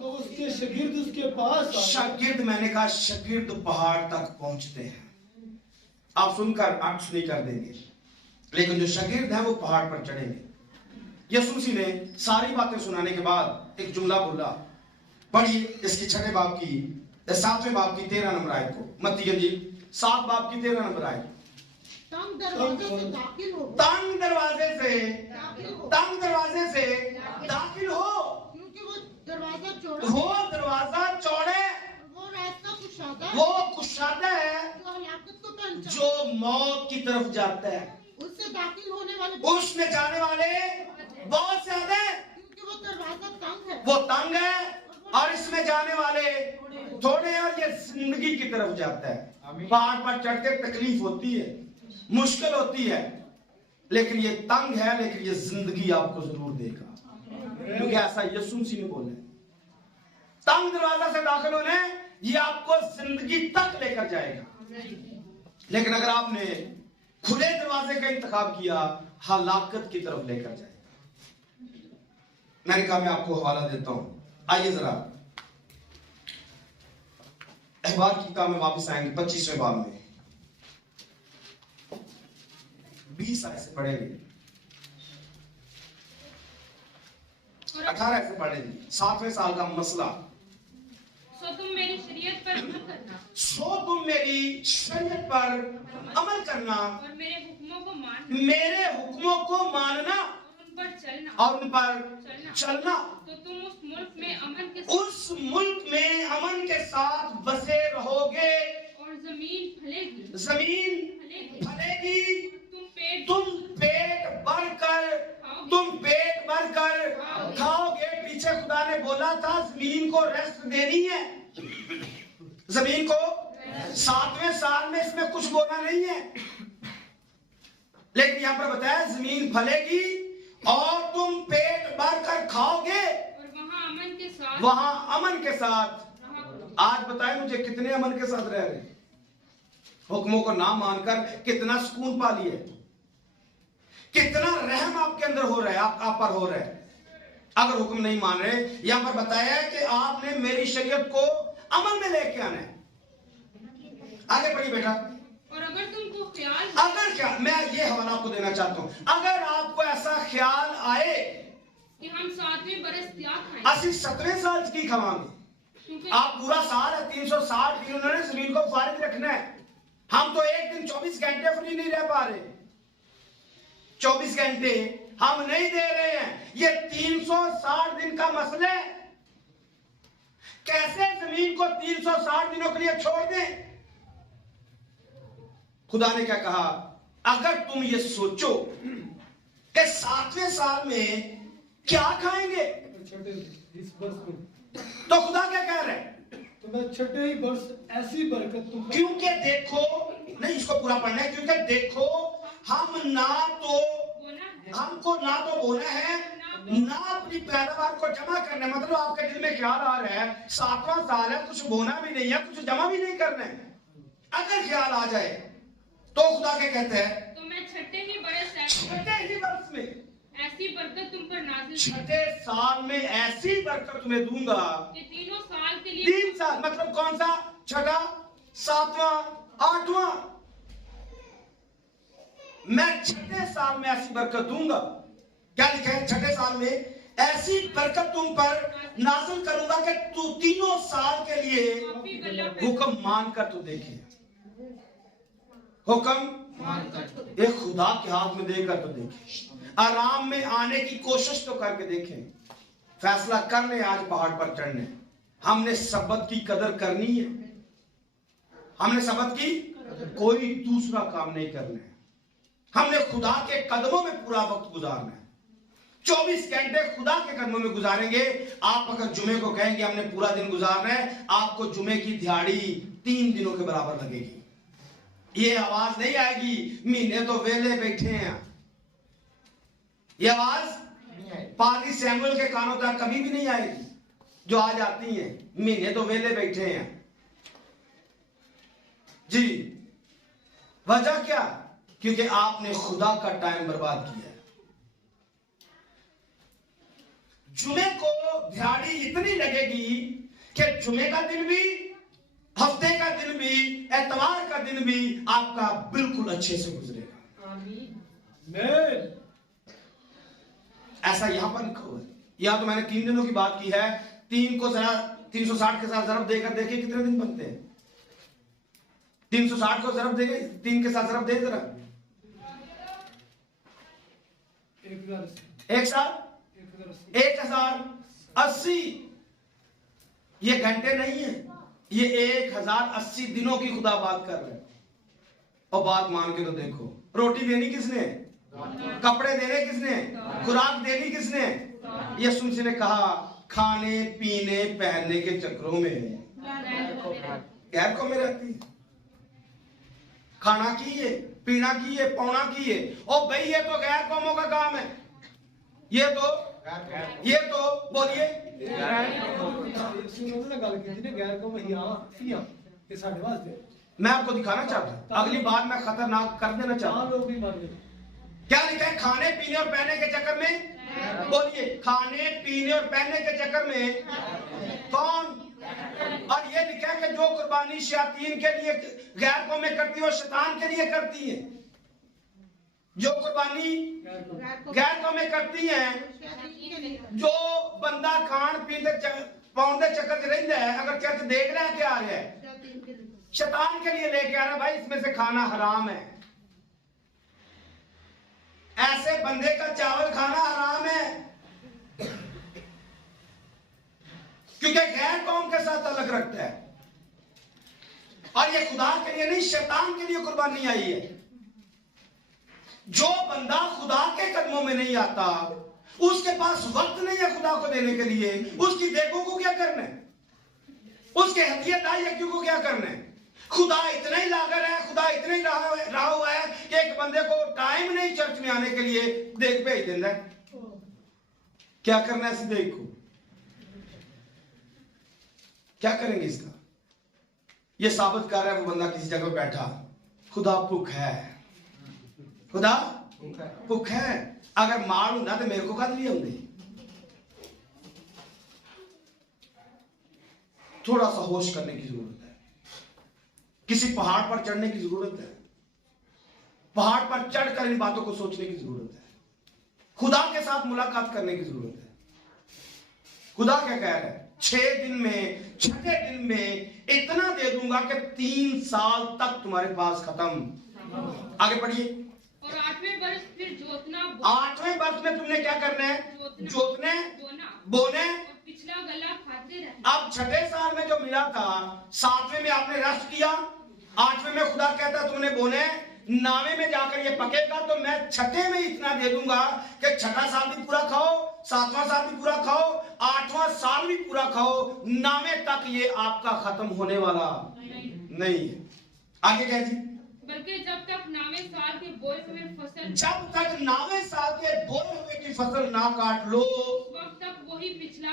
तो उसके शागिर्द उसके पास आए। शागिर्द, मैंने कहा शागिर्द पहाड़ तक पहुंचते हैं। आप सुनकर आंख नहीं कर देंगे, लेकिन जो शागिर्द है वो पहाड़ पर चढ़ेंगे। यीशु मसीह ने सारी बातें सुनाने के बाद एक जुमला बोला। पढ़िए इसकी 6वें बाब की 7वें बाब की 13 नंबर आयत को। मत्ती की इंजील 7 बाब की 13 नंबर आयत। तंग दरवाजे से दाखिल हो, तंग दरवाजे से दाखिल हो, क्योंकि वो दरवाजा चौड़ा, वो दरवाजा चौड़े, वो रास्ता कुशादा है, वो कुशादा है, जो हलाकत को पहुंचाता है, जो मौत की तरफ जाता है। उससे दाखिल होने वाले, उसमें जाने वाले बहुत ज्यादा है, क्योंकि वो दरवाजा तंग है, वो तंग है, और इसमें जाने वाले थोड़े, और ये जिंदगी की तरफ जाता है। पहाड़ पर चढ़ते तकलीफ होती है, मुश्किल होती है, लेकिन ये तंग है, लेकिन ये जिंदगी आपको जरूर देगा, क्योंकि ऐसा यीशु मसीह ने बोला। तंग दरवाजा से दाखिल होने, ये आपको जिंदगी तक लेकर जाएगा, लेकिन अगर आपने खुले दरवाजे का इंतखाब किया, हलाकत की तरफ लेकर जाएगा। मैंने कहा मैं आपको हवाला देता हूं, आइए जरा अखबार की किताब में वापस आएंगे। 25वें बाब में 20 आयत से पढ़ेंगे, 18 से पढ़ेंगे। 7वें साल का मसला। सो तुम मेरी शरीयत पर अमल करना। सो तुम मेरी शरीयत पर अमल करना, और मेरे हुक्मों को मानना, मेरे हुक्मों को मानना उन पर चलना, और उन पर चलना, तो तुम उस मुल्क में अमन के उस मुल्क में अमन के साथ बसे रहोगे, और जमीन फलेगी, जमीन फलेगी, तुम तुम पेट भरकर खाओगे। पीछे खुदा ने बोला था जमीन को रेस्ट देनी है, जमीन को 7वें साल में इसमें कुछ बोना नहीं है, लेकिन यहां पर बताया जमीन फलेगी और तुम पेट भरकर खाओगे, और वहां अमन के साथ। आज बताए मुझे कितने अमन के साथ रह रहे हैं, हुक्मों को ना मानकर कितना सुकून पा लिए, कितना रहम आपके अंदर हो रहा है, आप पर हो रहा है। अगर हुक्म नहीं मान रहे, यहां पर बताया है कि आपने मेरी शरीयत को अमल में लेके आना है। आगे पढ़िए बेटा। और अगर तुमको ख्याल, अगर क्या, मैं ये हवाला आपको देना चाहता हूं, अगर आपको ऐसा ख्याल आए कि हम 7वें बरस क्या खाएं, असि 7वें साल की खावांगे, क्योंकि आप पूरा साल है 360 दिन उन्होंने जमीन को फारिग रखना है। हम तो एक दिन 24 घंटे फ्री नहीं रह पा रहे, 24 घंटे हम नहीं दे रहे हैं। ये 360 दिन का मसला है, कैसे जमीन को 360 दिनों के लिए छोड़ दें। खुदा ने क्या कहा, अगर तुम ये सोचो कि 7वें साल में क्या खाएंगे, छठे इस वर्ष में तो खुदा क्या कह रहे हैं, तो मैं छठे ही वर्ष ऐसी बरकत तुम क्योंकि देखो, नहीं इसको पूरा पढ़ना है, क्योंकि देखो हम ना तो, बोना है, हमको ना तो बोना है ना अपनी पैदावार को जमा करना है। मतलब आपके दिल में ख्याल आ रहा है 7वां साल है, कुछ बोना भी नहीं है, कुछ जमा भी नहीं करना है। अगर ख्याल आ जाए तो खुदा क्या कहते हैं, तो मैं छठे ही बरस छठे ही वर्ष में, ऐसी बरकत तुम पर नाजिल छठे साल में ऐसी बरकत तुम्हें दूंगा कि तीनों साल के लिए 3 साल, मतलब कौन सा, छठा, 7वां, 8वां, मैं छठे साल में ऐसी बरकत दूंगा। क्या लिखा है, छठे साल में ऐसी बरकत तुम पर नाजिल करूंगा कि तू तीनों साल के लिए काफी गल्ला पे हुक्म मानकर तू देखे, हुक्म ये खुदा के हाथ में देकर तो देखे, आराम में आने की कोशिश तो करके देखें। फैसला कर ले आज पहाड़ पर चढ़ने, हमने सबत की कदर करनी है, हमने सबत की कोई दूसरा काम नहीं करना है, हमने खुदा के कदमों में पूरा वक्त गुजारना है। 24 घंटे खुदा के कदमों में गुजारेंगे। आप अगर जुमे को कहेंगे हमने पूरा दिन गुजारना है, आपको जुमे की दिहाड़ी 3 दिनों के बराबर लगेगी। ये आवाज नहीं आएगी महीने तो वेले बैठे हैं, ये आवाज पादरी सैमुअल के कानों तक कभी भी नहीं आएगी जो आज आती है, महीने तो वेले बैठे हैं जी। वजह क्या, क्योंकि आपने खुदा का टाइम बर्बाद किया है। जुमे को दिहाड़ी इतनी लगेगी कि जुमे का दिन भी, हफ्ते का दिन भी, एतवार का दिन भी आपका बिल्कुल अच्छे से गुजरेगा। मैं ऐसा यहां पर लिखा हुआ है। यहां तो मैंने 3 दिनों की बात की है, 3 को जरा 360 के साथ जरब देकर देखिए कितने दिन बनते हैं। 360 को जरब देंगे, 3 के साथ जरब दे जरा, 1080। ये घंटे नहीं है, ये 1080 दिनों की खुदा बात कर रहे हैं। और बात मान के तो देखो, रोटी देनी किसने, कपड़े देने किसने, खुराक देनी किसने। यीशु मसीह ने कहा खाने पीने पहनने के चक्रों में गैर कौमें रहती है, खाना की है, पीना की है, पौना की है। और भाई ये तो गैर कौमों का काम है, ये तो बोलिए गल की गैर को ये साढ़े वास्ते मैं आपको दिखाना चाहता हूं, अगली बार मैं खतरनाक कर देना चाहता हूं। लोग भी मर गए। क्या लिखा है, खाने पीने और पहनने के चक्कर में, बोलिए खाने पीने और पहनने के चक्कर में कौन। और ये लिखा है कि जो कुर्बानी शयातीन के लिए गैर कौमें करती है वो शैतान के लिए करती है। जो कुर्बानी गैर कौमें करती हैं, जो बंदा खान पीने पाउंड के चक्कर च रहिंदा है, अगर चर्च देख रहा है क्या आ रहा है, शैतान के लिए लेके आ रहा है, भाई इसमें से खाना हराम है, ऐसे बंदे का चावल खाना हराम है, क्योंकि गैर कौम के साथ अलग रखता है। और ये खुदा के लिए नहीं, शैतान के लिए कुर्बानी आई है। जो बंदा खुदा के कदमों में नहीं आता, उसके पास वक्त नहीं है खुदा को देने के लिए, उसकी देखों को क्या करना है, उसके हदियत आयक्यों को क्या करना है। खुदा इतना ही लागर है, खुदा इतना ही रहा हुआ है कि एक बंदे को टाइम नहीं चर्च में आने के लिए देख भेज देता है। क्या करना है इस देख को, क्या करेंगे इसका? ये साबित कर रहा है वो बंदा किसी जगह बैठा, खुदा भूख है, खुदा भूख है। अगर मार होता तो मेरे को कद लिए होंगे। थोड़ा सा होश करने की जरूरत है, किसी पहाड़ पर चढ़ने की जरूरत है, पहाड़ पर चढ़कर इन बातों को सोचने की जरूरत है, खुदा के साथ मुलाकात करने की जरूरत है। खुदा क्या कह रहा है? 6 दिन में, 6ठे दिन में इतना दे दूंगा कि 3 साल तक तुम्हारे पास खत्म। आगे पढ़िए। और 8वें वर्ष फिर जोतना, 8वें वर्ष में तुमने क्या करना है? जोतने, बोने, और पिछला गला खाते रहना। अब 6ठे साल में जो मिला था, 7वें में आपने रेस्ट किया, 8वें में खुदा कहता है तुमने बोने, 9वें में जाकर ये पकेगा, तो मैं 6ठे में इतना दे दूंगा कि 6ठा साल भी पूरा खाओ, 7वां साल भी पूरा खाओ, 8वां साल भी पूरा खाओ, 9वें तक ये आपका खत्म होने वाला नहीं है। आगे क्या जी? बल्कि जब तक 9वें साल के बोए हुए फसल, जब तक 9वें साल के बोए हुए की फसल ना काट लो,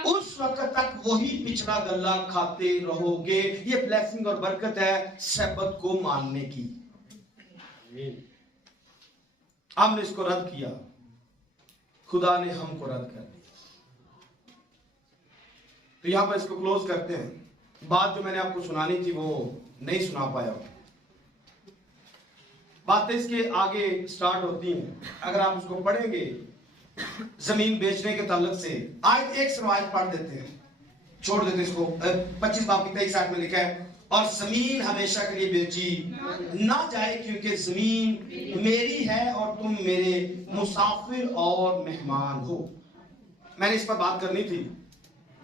उस वक्त तक वही पिछला गल्ला खाते रहोगे। ये ब्लेसिंग और बरकत है सब्बत को मानने की। हमने इसको रद्द किया, खुदा ने हमको रद्द कर दिया। तो यहां पर इसको क्लोज करते हैं। बात जो मैंने आपको सुनानी थी वो नहीं सुना पाया, बातें इसके आगे स्टार्ट होती हैं। अगर आप उसको पढ़ेंगे जमीन बेचने के ताल्लुक से, आज एक समाज पढ़ देते हैं, छोड़ देते इसको। 25 बाब की 23 में लिखा है, और जमीन हमेशा के लिए बेची ना जाए, क्योंकि जमीन मेरी है और तुम मेरे मुसाफिर और मेहमान हो। मैंने इस पर बात करनी थी,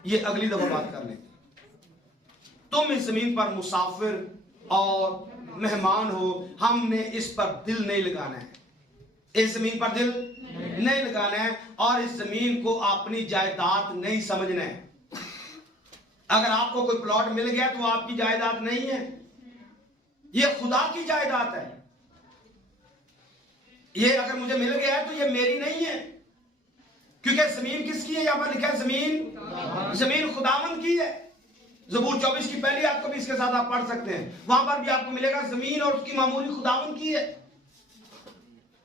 ये अगली दफा बात कर लें। तुम इस जमीन पर मुसाफिर और मेहमान हो, हमने इस पर दिल नहीं लगाना है, इस जमीन पर दिल नहीं लगाना है, और इस जमीन को अपनी जायदाद नहीं समझना है। अगर आपको कोई प्लॉट मिल गया तो आपकी जायदाद नहीं है, ये खुदा की जायदाद है। ये अगर मुझे मिल गया है तो ये मेरी नहीं है, क्योंकि जमीन किसकी है? यहां पर लिखा है जमीन खुदावंद की है। ज़बूर 24 की पहली आयत को भी इसके साथ आप पढ़ सकते हैं, वहां पर भी आपको मिलेगा जमीन और उसकी मामूली खुदावंद की है।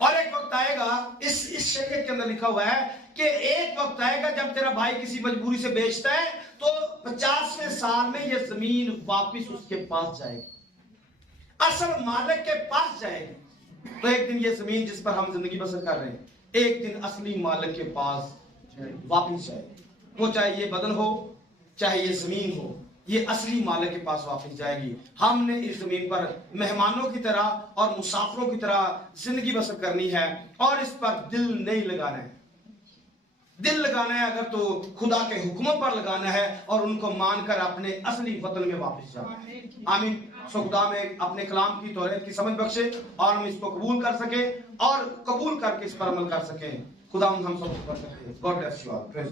और एक वक्त आएगा, इस शरीयत के अंदर लिखा हुआ है कि एक वक्त आएगा जब तेरा भाई किसी मजबूरी से बेचता है तो 50वें साल में यह जमीन वापस उसके पास जाएगी, असल मालिक के पास जाएगी। तो एक दिन ये जमीन जिस पर हम जिंदगी बसर कर रहे हैं, एक दिन असली मालिक के पास वापस जाएगी। वो चाहे ये बदन हो, चाहे ये जमीन हो, ये असली मालिक के पास वापस जाएगी। हमने इस जमीन पर मेहमानों की तरह और मुसाफिरों की तरह जिंदगी बसर करनी है, और इस पर दिल नहीं लगाना है। दिल लगाना है अगर तो खुदा के हुक्मों पर लगाना है, और उनको मानकर अपने असली वतन में वापस जाना है। आमीन। सो खुदा में अपने कलाम की तौहीद की समझ बख्शे, और हम इसको कबूल कर सके, और कबूल करके इस पर अमल कर सकें। खुदा हम सब कर सके। God bless you all.